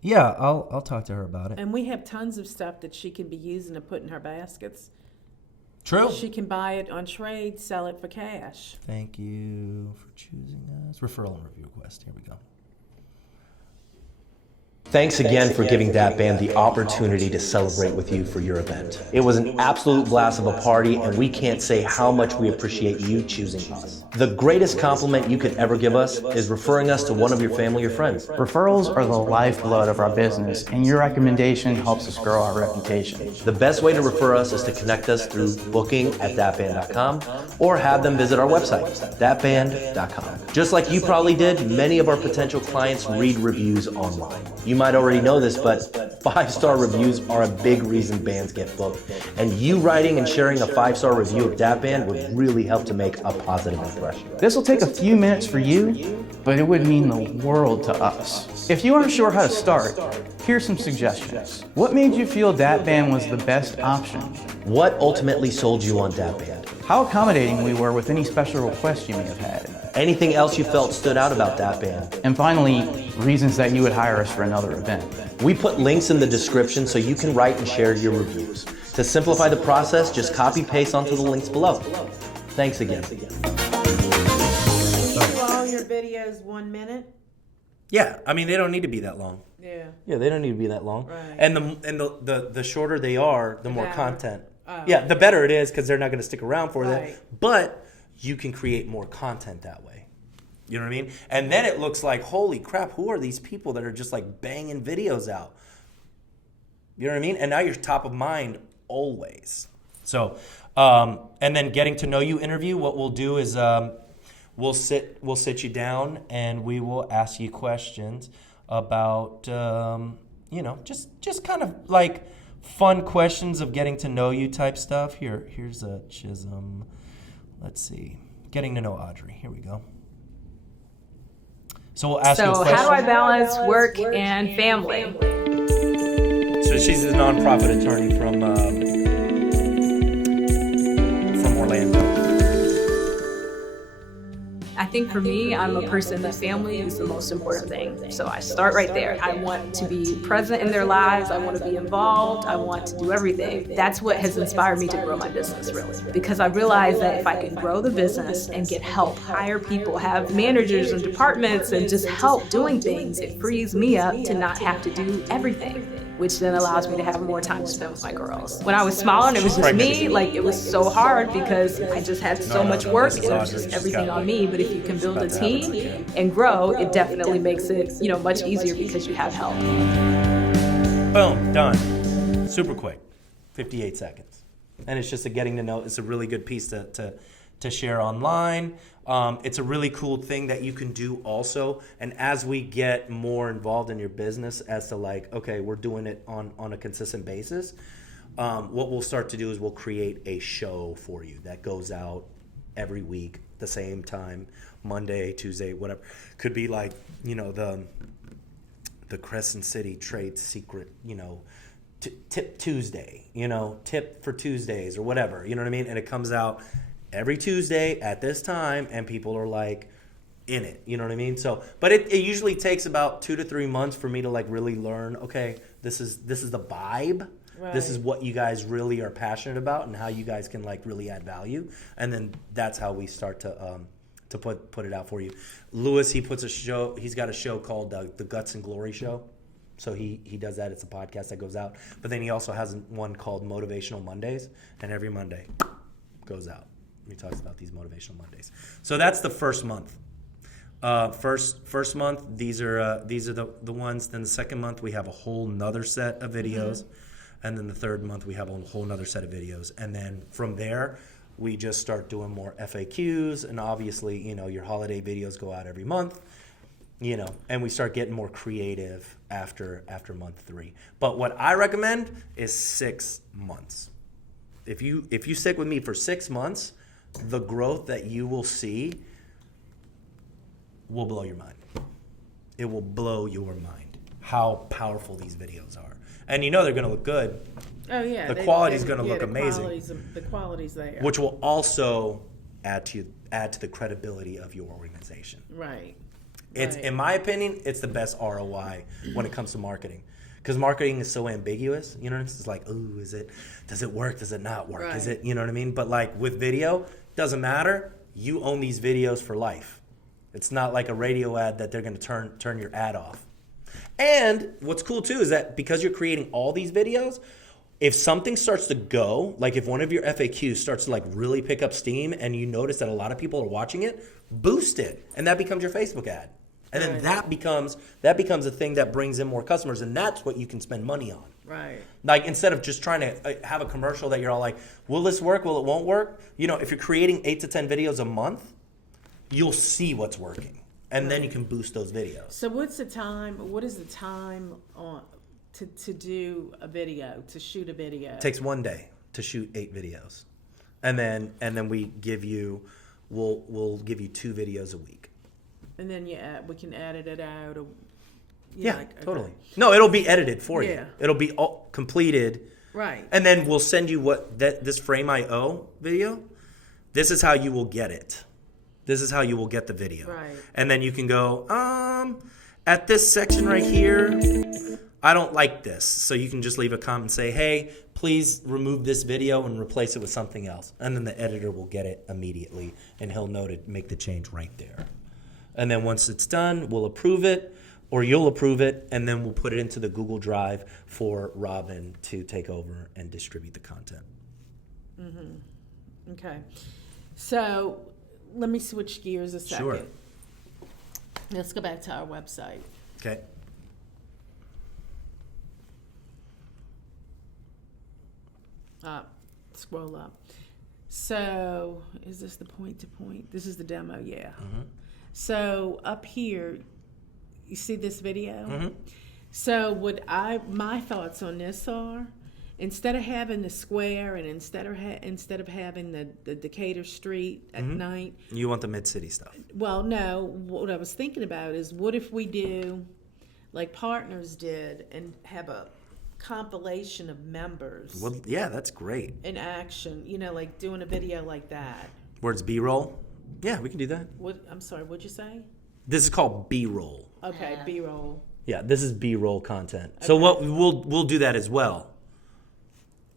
Yeah, I'll talk to her about it. And we have tons of stuff that she can be using to put in her baskets. True. She can buy it on trade, sell it for cash. Thank you for choosing us. Referral and review request. Here we go. Thanks again for giving that band the opportunity to celebrate with you for your event. It was an absolute blast of a party, and we can't say how much we appreciate you choosing us. The greatest compliment you could ever give us is referring us to one of your family or friends. Referrals are the lifeblood of our business, and your recommendation helps us grow our reputation. The best way to refer us is to connect us through booking@thatband.com or have them visit our website, thatband.com. Just like you probably did, many of our potential clients read reviews online. You might already know this, but 5-star reviews are a big reason bands get booked. And you writing and sharing a 5-star review of that band would really help to make a positive impression. This will take a few minutes for you, but it would mean the world to us. If you aren't sure how to start, here's some suggestions. What made you feel that band was the best option? What ultimately sold you on that band? How accommodating we were with any special requests you may have had. Anything else you felt stood out about that band? And finally, reasons that you would hire us for another event. We put links in the description so you can write and share your reviews. To simplify the process, just copy paste onto the links below. Thanks again. Do you do all your videos 1 minute? Yeah, I mean, they don't need to be that long. Yeah. Yeah, they don't need to be that long. Right. And the shorter they are, the more better. content. Oh. Yeah, the better it is because they're not going to stick around for Right. that. But you can create more content that way. You know what I mean? And then it looks like, holy crap, who are these people that are just like banging videos out? You know what I mean? And now you're top of mind always. So, and then getting to know you interview, what we'll do is we'll sit you down and we will ask you questions about, just kind of like fun questions of getting to know you type stuff. Here's a Chisholm. Let's see. Getting to know Audrey. Here we go. So we'll ask you a question. So how do I balance work and family? So she's a nonprofit attorney from Orlando. I think for me, I'm a person that family is the most important thing. So I start right there. I want to be present in their lives. I want to be involved. I want to do everything. That's what has inspired me to grow my business, really. Because I realized that if I can grow the business and get help, hire people, have managers and departments, and just help doing things, it frees me up to not have to do everything, which then allows me to have more time to spend with my girls. When I was smaller and it was just me, like it was so hard because I just had so much work and it was just everything on me. But if you can build a team and grow, it definitely makes it, much easier because you have help. Boom, done. Super quick, 58 seconds. And it's just a getting to know. It's a really good piece to share online. It's a really cool thing that you can do also. And as we get more involved in your business as to like, okay, we're doing it on a consistent basis, what we'll start to do is we'll create a show for you that goes out every week, the same time, Monday, Tuesday, whatever. Could be like, the Crescent City Trade secret, tip Tuesday, tip for Tuesdays or whatever, you know what I mean? And it comes out every Tuesday at this time, and people are like in it, you know what I mean? So, but it usually takes about 2 to 3 months for me to like really learn, okay, this is the vibe. Right. This is what you guys really are passionate about and how you guys can like really add value. And then that's how we start to put it out for you. Lewis, he's got a show called the Guts and Glory Show. So he does that. It's a podcast that goes out. But then he also has one called Motivational Mondays, and every Monday goes out. He talks about these Motivational Mondays. So that's the first month. First month, these are the ones. Then the second month, we have a whole nother set of videos. Mm-hmm. And then the third month, we have a whole nother set of videos. And then from there, we just start doing more FAQs. And obviously, your holiday videos go out every month, and we start getting more creative after month 3. But what I recommend is 6 months. If you stick with me for 6 months, the growth that you will see will blow your mind. It will blow your mind how powerful these videos are. And they're going to look good. Oh, yeah. The quality is going to look amazing. The quality's there. Which will also add to the credibility of your organization. Right. It's in my opinion, it's the best ROI when it comes to marketing. Because marketing is so ambiguous, it's like, ooh, does it work? Does it not work? Right. Is it, you know what I mean? But like with video, doesn't matter. You own these videos for life. It's not like a radio ad that they're going to turn your ad off. And what's cool too is that because you're creating all these videos, if something starts to go, like if one of your FAQs starts to like really pick up steam and you notice that a lot of people are watching it, boost it. And that becomes your Facebook ad. And then that becomes a thing that brings in more customers, and that's what you can spend money on. Right. Like instead of just trying to have a commercial that you're all like, will this work? Will it won't work? If you're creating 8 to 10 videos a month, you'll see what's working. And then you can boost those videos. So what is the time to do a video, to shoot a video? It takes 1 day to shoot 8 videos. And then we'll give you 2 videos a week. And then we can edit it out. Totally. No, it'll be edited for you. It'll be all completed. Right. And then we'll send you this Frame IO video. This is how you will get it. This is how you will get the video. Right. And then you can go, at this section right here, I don't like this. So you can just leave a comment and say, hey, please remove this video and replace it with something else. And then the editor will get it immediately, and he'll know to make the change right there. And then once it's done, we'll approve it, or you'll approve it, and then we'll put it into the Google Drive for Robin to take over and distribute the content. Mm-hmm. Okay. So let me switch gears a second. Sure. Let's go back to our website. Okay. scroll up. So, is this the point to point? This is the demo, yeah. So, up here, you see this video? So, my thoughts on this are, instead of having the square and instead of having the Decatur Street at night. You want the mid-city stuff. Well, no, what I was thinking about is, what if we do, like Partners did, and have a compilation of members Well, yeah, that's great. in action, like doing a video like that. Where it's B-roll? Yeah, we can do that. I'm sorry, what'd you say? This is called B-roll. Okay, B-roll. Yeah, this is B-roll content. So what we'll do that as well.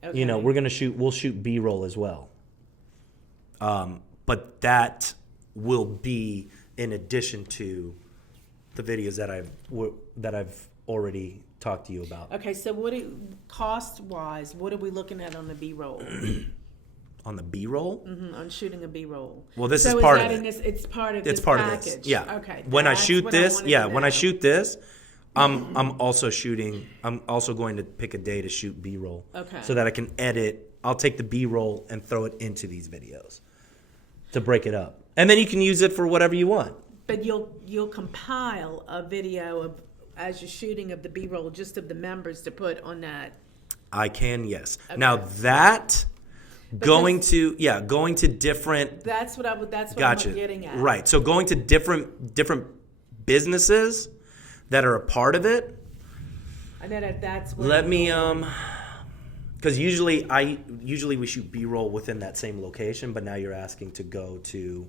Okay. We'll shoot B-roll as well. But that will be in addition to the videos that I've already talked to you about. Okay, so cost-wise, what are we looking at on the B-roll? On the B-roll? On shooting a B-roll. Well, this is part of it. It's part of It's this part package. of this. Yeah. Okay. When I that's shoot what this, wanted to when I know. shoot this, I'm also going to pick a day to shoot B-roll. Okay. So that I can edit. I'll take the B-roll and throw it into these videos to break it up. And then you can use it for whatever you want. But you'll compile a video of as you're shooting of the B-roll, just of the members to put on that. I can, yes. Okay. Now that going to different. That's what I'm getting at. Right. So going to different businesses that are a part of it. I know that's what. Let me because usually we shoot B-roll within that same location, but now you're asking to go to,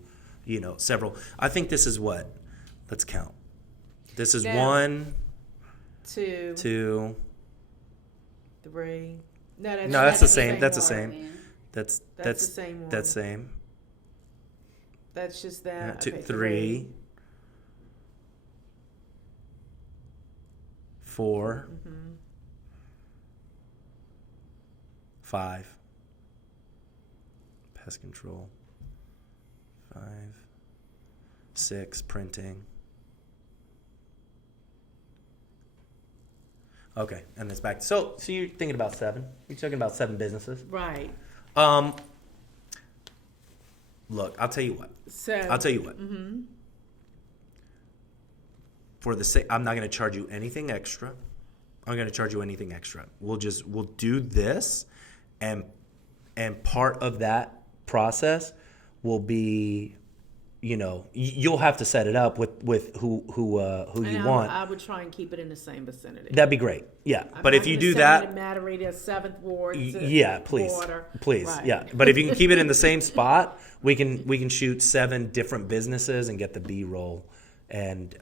several. I think this is what. Let's count. This is 1, 2, 3. No, that's the same. That's the same. That's the same one. That's same. That's just that. 2, 3, 4, 5. Pest control. 5, 6. Printing. Okay, and it's back. So you're thinking about 7. You're talking about 7 businesses. Right. Look, I'll tell you what. For the sake, I'm not going to charge you anything extra. I'm going to charge you anything extra. We'll do this, and part of that process will be, you'll have to set it up with who you want. I would try and keep it in the same vicinity. That'd be great. Yeah, I'm but if you do that, Matterita, 7th Ward. Yeah, please, Water. please, Right. yeah. But if you can keep it in the same spot, we can shoot 7 different businesses and get the B-roll, and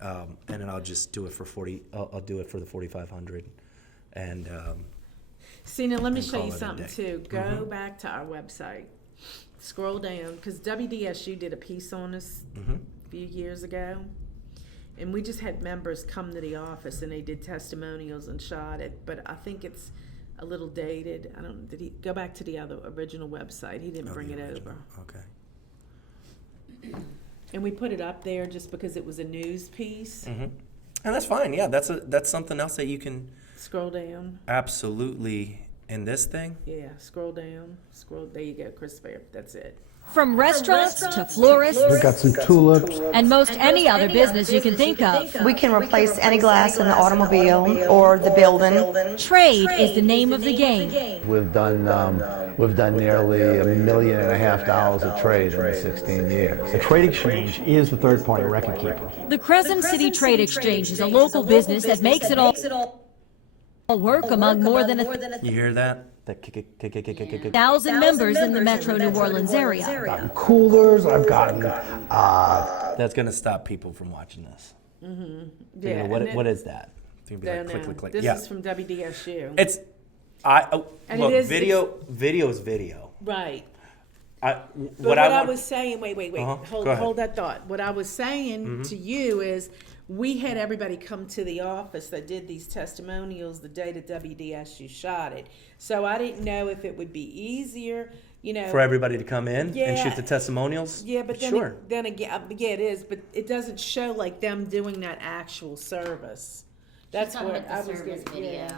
then I'll just do it for 40. I'll do it for the 4,500, and. See, now let me show you call it a something day. too. Go back to our website. Scroll down, because WDSU did a piece on us a few years ago, and we just had members come to the office and they did testimonials and shot it. But I think it's a little dated. I don't. Did he go back to the original website? He didn't bring it over. Okay. And we put it up there just because it was a news piece. And that's fine. Yeah, that's something else that you can Scroll down. absolutely in this thing. Yeah, scroll down. There you go, Christopher. That's it. From restaurants to florists. We've got some tulips. And most any other business you can think of. We can replace any glass in the automobile or the building. Trade is the name of the game. We've done nearly $1.5 million of trade in the 16 years. The trade exchange is the third-party record keeper. The Crescent City Trade Exchange is a local business that makes it all work among more than You hear that? That 1,000 members in the metro New Orleans area. I've gotten coolers, I've gotten... That's going to stop people from watching this. Yeah. What is that? It's gonna be like, click. This is from WDSU. It's look, video is video. Right. What I was saying, wait. Hold that thought. What I was saying to you is, we had everybody come to the office that did these testimonials the day that WDSU shot it. So I didn't know if it would be easier, for everybody to come in and shoot the testimonials. Yeah, but then sure. Then again, it is, but it doesn't show like them doing that actual service. That's what I was getting. Video.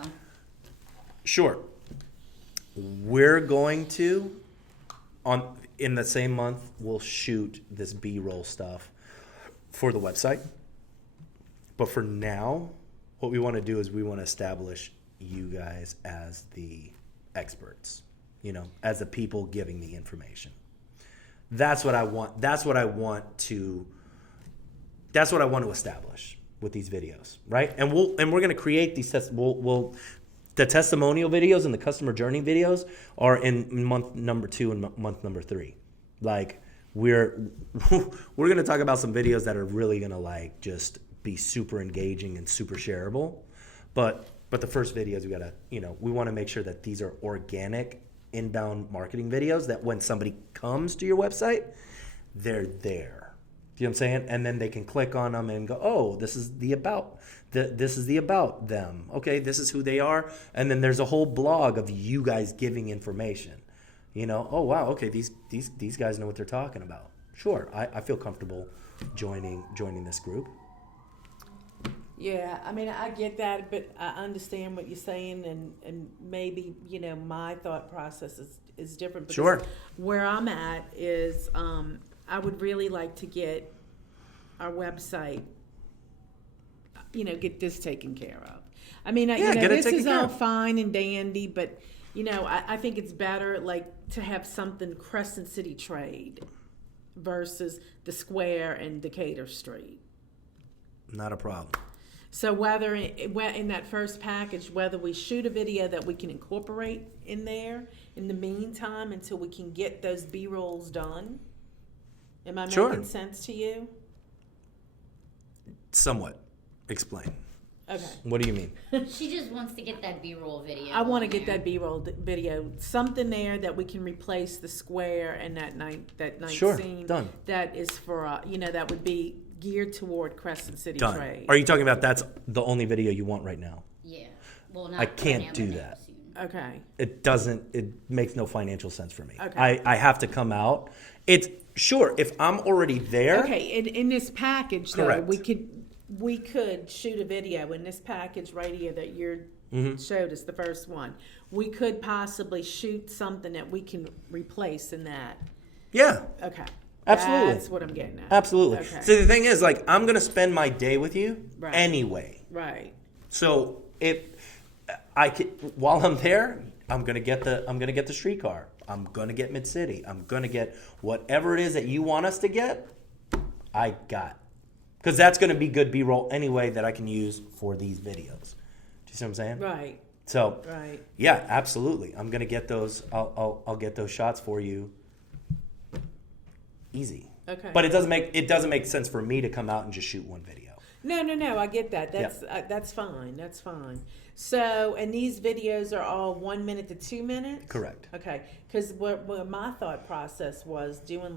Sure. we're going to, in the same month, we'll shoot this B-roll stuff for the website. But for now, what we want to do is we want to establish you guys as the experts, as the people giving the information. That's what I want. That's what I want to establish with these videos, right? And we're going to create these the testimonial videos and the customer journey videos are in month number 2 and month number 3. Like we're going to talk about some videos that are really going to just be super engaging and super shareable. But the first videos we got to, we want to make sure that these are organic inbound marketing videos that when somebody comes to your website, they're there. Do you know what I'm saying? And then they can click on them and go, oh, this is the about them. Okay, this is who they are. And then there's a whole blog of you guys giving information. Oh wow, okay, these guys know what they're talking about. Sure, I feel comfortable joining this group. Yeah, I mean, I get that, but I understand what you're saying, and maybe, my thought process is different. Sure. Where I'm at is I would really like to get our website, get this taken care of. I mean, this is all fine and dandy, but, I think it's better, to have something Crescent City Trade versus the Square and Decatur Street. Not a problem. So whether in that first package, whether we shoot a video that we can incorporate in there in the meantime until we can get those B-rolls done. Am I making sense to you? Somewhat. Explain. Okay. What do you mean? She just wants to get that B-roll video. I want to get that B-roll video. Something there that we can replace the square and that night scene. Done. That is for, that would be geared toward Crescent City Done. Trade. Are you talking about that's the only video you want right now? Yeah. Well, not I can't right now, do but that. soon. Okay. It makes no financial sense for me. Okay. I have to come out. It's sure if I'm already there. Okay, in this package though, Correct. we could shoot a video in this package right here that you showed us, the first one. We could possibly shoot something that we can replace in that. Yeah. Okay. Absolutely. That's what I'm getting at. Absolutely. Okay. So the thing is, I'm going to spend my day with you anyway. Right. So if I can, while I'm there, I'm going to get the streetcar. I'm going to get Mid City. I'm going to get whatever it is that you want us to get. I got, because that's going to be good B-roll anyway that I can use for these videos. Do you see what I'm saying? Right. So. Right. Yeah, absolutely. I'm going to get those. I'll get those shots for you. Easy. Okay. But it doesn't make sense for me to come out and just shoot one video. No, I get that. That's fine. That's fine. So, and these videos are all 1 minute to 2 minutes? Correct. Okay. Because what my thought process was doing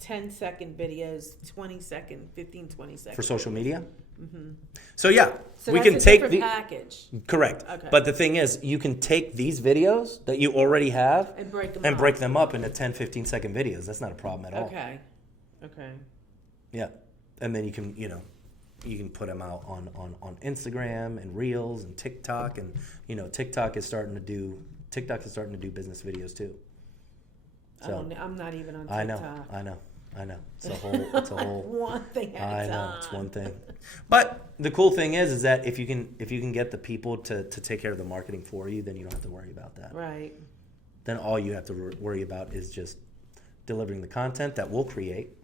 10-second videos, 20-second, 15, 20 seconds. For social media? Mm-hmm. So yeah, so we that's can a take different package. Correct. Okay. But the thing is, you can take these videos that you already have and break them up into 10, 15-second videos. That's not a problem at all. Okay. Yeah. And then you can put them out on Instagram and Reels and TikTok, and TikTok is starting to do business videos too. So I'm not even on TikTok. I know. It's a whole one thing at a time. I know, it's one thing. But the cool thing is that if you can get the people to take care of the marketing for you, then you don't have to worry about that. Right. Then all you have to worry about is just delivering the content that we'll create.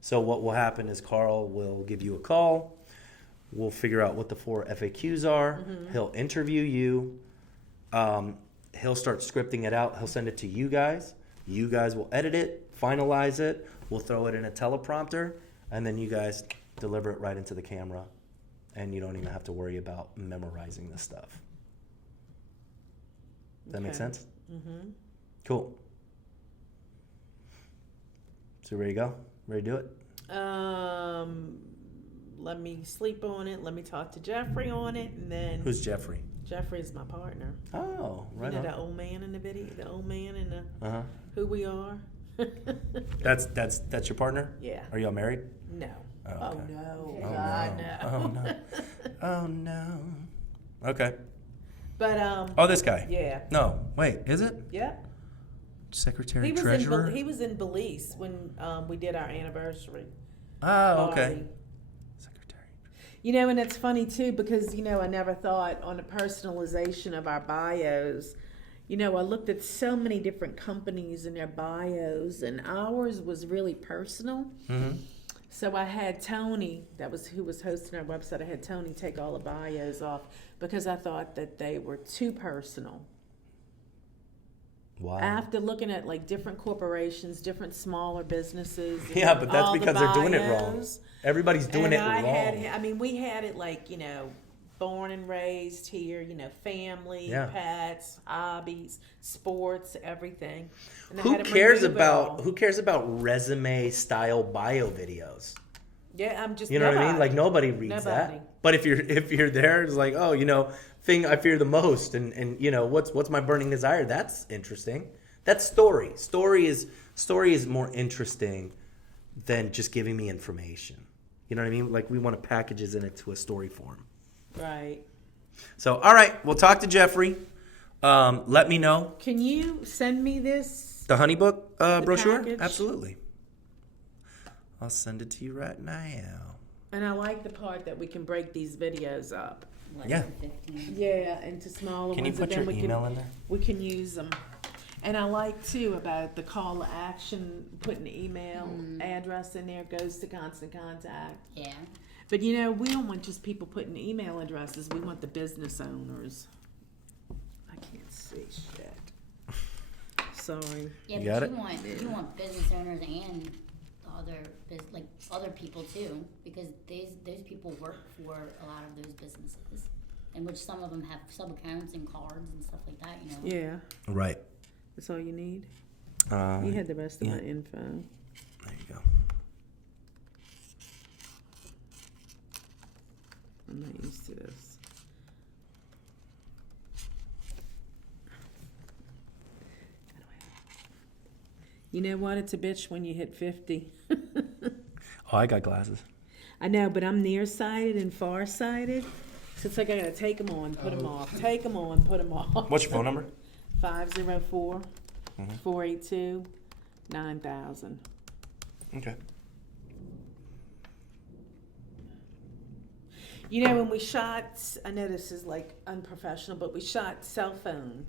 So what will happen is Carl will give you a call. We'll figure out what the 4 FAQs are. Mm-hmm. He'll interview you. He'll start scripting it out. He'll send it to you guys. You guys will edit it, finalize it. We'll throw it in a teleprompter, and then you guys deliver it right into the camera, and you don't even have to worry about memorizing this stuff. Does that make sense? Mm-hmm. Cool. So ready to go? Ready to do it? Let me sleep on it. Let me talk to Jeffrey on it, and then. Who's Jeffrey? Jeffrey is my partner. Oh, right on. The old man in the video, the old man in the who we are. That's your partner? Yeah. Are y'all married? No. Oh, okay. Oh no. Oh, God, no. no. Oh no. Oh no. Okay. But Oh, this guy. Yeah. No, wait, is it? Yeah. Secretary He was Treasurer? he was in Belize when we did our anniversary. Oh, okay. party. You know, and it's funny too because, you know, I never thought on the personalization of our bios. You know, I looked at so many different companies and their bios, and ours was really personal. Mm-hmm. So I had Tony, who was hosting our website, I had Tony take all the bios off because I thought that they were too personal. Wow. After looking at like different corporations, different smaller businesses. Yeah, but that's all the because they're doing it wrong. bios, Everybody's doing it and wrong. we had it like, you know, born and raised here, you know, family, Yeah. pets, hobbies, sports, everything. And I Who had 'em cares remove it all. about resume style bio videos? Yeah, I'm just You know what I mean? nobody. Like nobody reads Nobody. that. But if you're there, it's like, oh, you know, thing I fear the most, and you know, what's my burning desire? That's interesting. That's story. Story is more interesting than just giving me information. You know what I mean? Like we want to packages in it to a story form. Right. So all right, we'll talk to Jeffrey. Let me know. Can you send me this? The Honeybook brochure? package? Absolutely. I'll send it to you right now. And I like the part that we can break these videos up. Yeah. Yeah, into smaller Can you ones. put and then your we email in there? We can use them. And I like too about the call to action, putting the email address in there, goes to constant contact. Yeah. But you know, we don't want just people putting email addresses. We want the business owners. I can't see shit. Sorry. Yeah, You but got it? you want business owners and other people too, because those people work for a lot of those businesses, and which some of them have sub accounts and cards and stuff like that. You know. Yeah. Right. That's all you need. You had the rest of my info. There you go. I'm not used to this. You know what? It's a bitch when you hit 50. Oh, I got glasses. I know, but I'm nearsighted and farsighted. So it's like I gotta take them on, put them off. Take them on, put them off. What's your phone number? 504 482 9000. Okay. You know, when we shot, I know this is like unprofessional, but we shot cell phone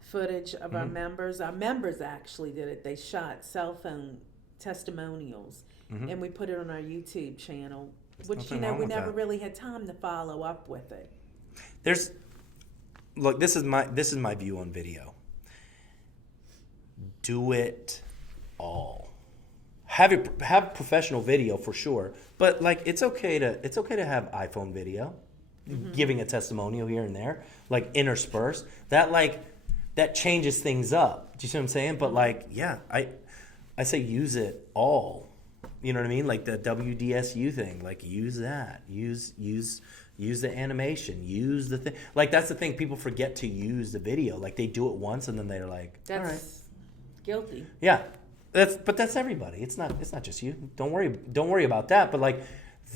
footage of our members. Our members actually did it. They shot cell phone testimonials, and we put it on our YouTube channel, which, nothing you know, wrong we with never that. really had time to follow up with it. Look, this is my view on video. Do it all. Have professional video for sure, but like it's okay to have iPhone video, giving a testimonial here and there, like interspersed. That changes things up. Do you see what I'm saying? But like, yeah, I say use it all. You know what I mean? Like the WDSU thing. Like use that. Use the animation. Use the thing. Like that's the thing. People forget to use the video. Like they do it once and then they're like, That's all right. guilty. Yeah. That's everybody. It's not just you. Don't worry about that. But like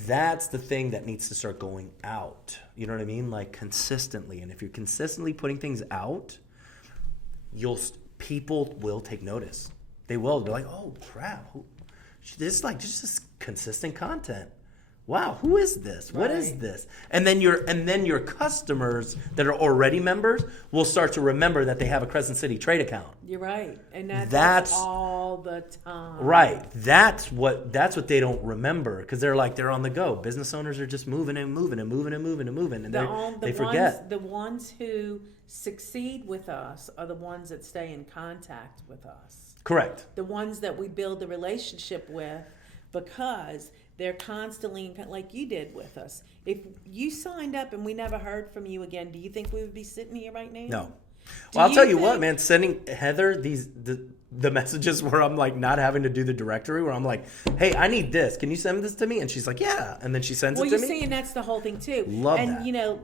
that's the thing that needs to start going out. You know what I mean? Like consistently. And if you're consistently putting things out, people will take notice. They will. They're like, oh crap, this is like just this consistent content. Wow, who is this? What is this? And then your customers that are already members will start to remember that they have a Crescent City Trade account. You're right, and that's all the time. Right. That's what they don't remember because they're on the go. Business owners are just moving and moving and moving and moving and moving, and they forget. The ones who succeed with us are the ones that stay in contact with us. Correct. The ones that we build the relationship with because they're constantly, like you did with us. If you signed up and we never heard from you again, do you think we would be sitting here right now? No. Well, I'll tell you what, man. Sending Heather the messages where I'm like not having to do the directory, where I'm like, hey, I need this. Can you send this to me? And she's like, yeah. And then she sends it to me. Well, you're saying that's the whole thing too. Love and, that. you know,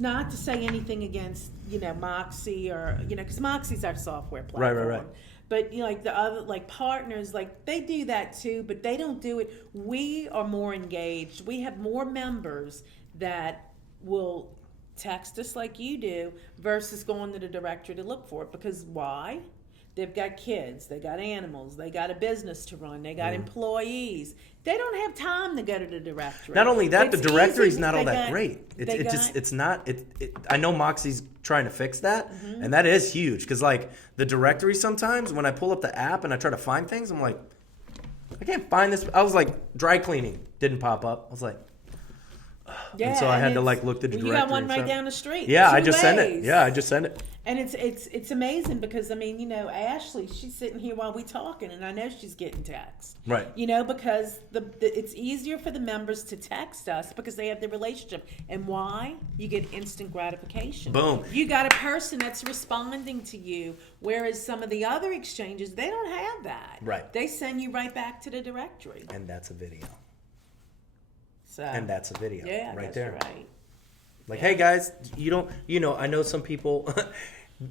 not to say anything against, you know, Moxie or, you know, because Moxie's our software platform. Right. But, you know, like the other, like partners, like they do that too, but they don't do it. We are more engaged. We have more members that will text us like you do versus going to the directory to look for it. Because why? They've got kids, they got animals, they got a business to run, they got employees. They don't have time to go to the directory. Not only that, It's the directory's easy. not all They that got- great. they got- It's not. I know Moxie's trying to fix that, and that is huge. Because like the directory, sometimes when I pull up the app and I try to find things, I'm like, I can't find this. I was like, dry cleaning didn't pop up. I was like, Yeah, and so I had to it's- like look through the well, directory. you got one and right stuff. down the street. Yeah, I 2 just sent it. ways. Yeah, I just sent it. And it's amazing because, I mean, you know, Ashley, she's sitting here while we talking, and I know she's getting texts. Right. You know, because it's easier for the members to text us because they have the relationship. And why? You get instant gratification. Boom. You got a person that's responding to you, whereas some of the other exchanges, they don't have that. Right. They send you right back to the directory. And that's a video. So. And that's a video. Yeah, right that's there. right. Like, hey guys, I know some people.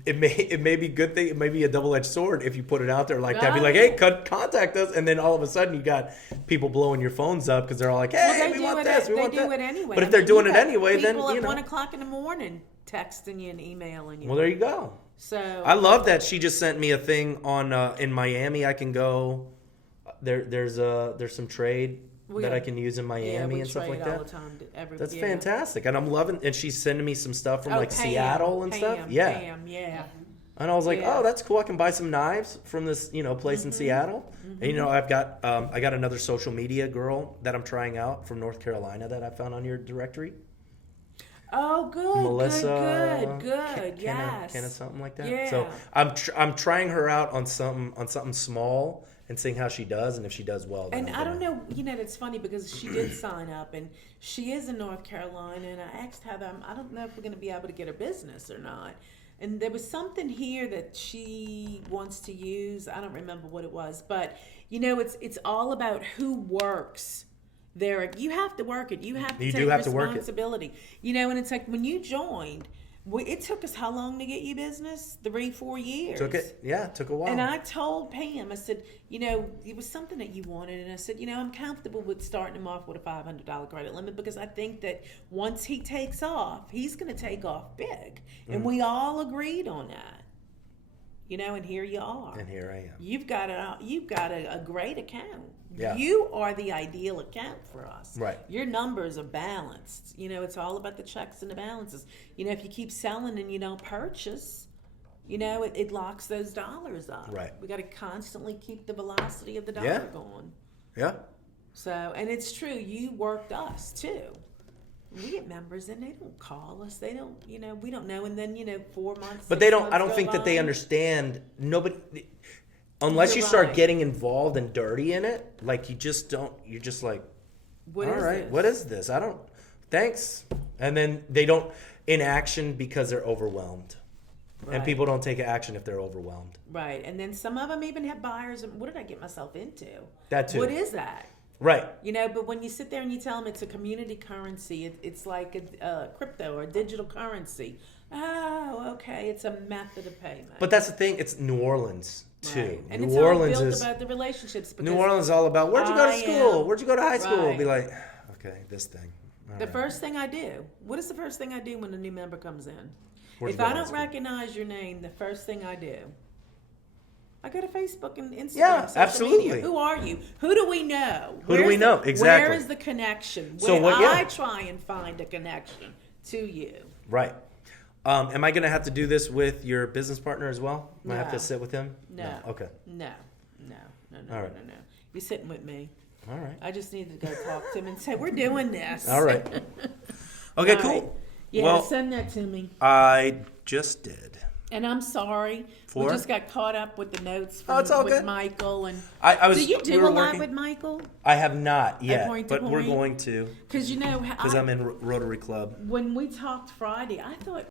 It may be a good thing. It may be a double-edged sword if you put it out there like that. Be like, hey, contact us, and then all of a sudden you got people blowing your phones up because they're all like, hey, we want this, we want that. They do it anyway. But if they're doing it anyway, then people you at know. 1 o'clock in the morning texting you and emailing you. Well, there you go. So I love that she just sent me a thing on in Miami. I can go. There's some trade that I can use in Miami and stuff like that. All the time That's fantastic, and I'm loving. And she's sending me some stuff from like Seattle and stuff. Yeah. And I was like, oh, that's cool. I can buy some knives from this, place in Seattle. And I've got I got another social media girl that I'm trying out from North Carolina that I found on your directory. Oh, good. Melissa, good. Yes. Kenna, something like that. Yeah. So I'm trying her out on something small and seeing how she does, and if she does well. Then And I don't know, it's funny because she did sign up, and she is in North Carolina, and I asked Heather, I don't know if we're going to be able to get her business or not. And there was something here that she wants to use. I don't remember what it was, but it's all about who works there. You have to work it. You have to take responsibility. And it's like when you joined, it took us how long to get you business? 3-4 years. Took a while. And I told Pam, I said, it was something that you wanted. And I said, I'm comfortable with starting him off with a $500 credit limit because I think that once he takes off, he's going to take off big. And we all agreed on that. And here you are. And here I am. You've got a great account. Yeah. You are the ideal account for us. Right. Your numbers are balanced. It's all about the checks and the balances. If you keep selling and you don't purchase, it locks those dollars up. Right. We got to constantly keep the velocity of the dollar going. Yeah. So, and it's true. You worked us too. We get members and they don't call us. They don't, we don't know. And then, 4 months. But they don't. I don't think that they understand. Nobody. Unless you start getting involved and dirty in it, like you just don't. You're just like, all right, what is this? I don't. Thanks. And then they don't in action because they're overwhelmed, and people don't take action if they're overwhelmed. Right, and then some of them even have buyers. And what did I get myself into? That too. What is that? Right. But when you sit there and you tell them it's a community currency, it's like a crypto or a digital currency. Oh, okay, it's a method of payment. But that's the thing. It's New Orleans too. Right. And New it's Orleans all built is about the relationships. New Orleans is all about where'd you go to school? Where'd you go to high school? Right. Be like, okay, this thing. The first thing I do. What is the first thing I do when a new member comes in? Where'd If you go I to high don't school? recognize your name, the first thing I do, I go to Facebook and Instagram. Yeah, social absolutely. Media. Who are you? Who do we know? Who do we know? Exactly. Where is the connection? So I try and find a connection to you. Right. Am I going to have to do this with your business partner as well? Am I have to sit with him? No. Okay. No. All right. No. You're sitting with me. All right. I just need to go talk to him and say, we're doing this. All right. Okay, All cool. right. Yeah, well, send that to me. I just did. And I'm sorry. We just got caught up with the notes from, it's all with good. Michael. And I was. do you we do were a lot working- with Michael? I have not yet, Point to but we're point? going to. Because Because I'm in Rotary Club. when we talked Friday, I thought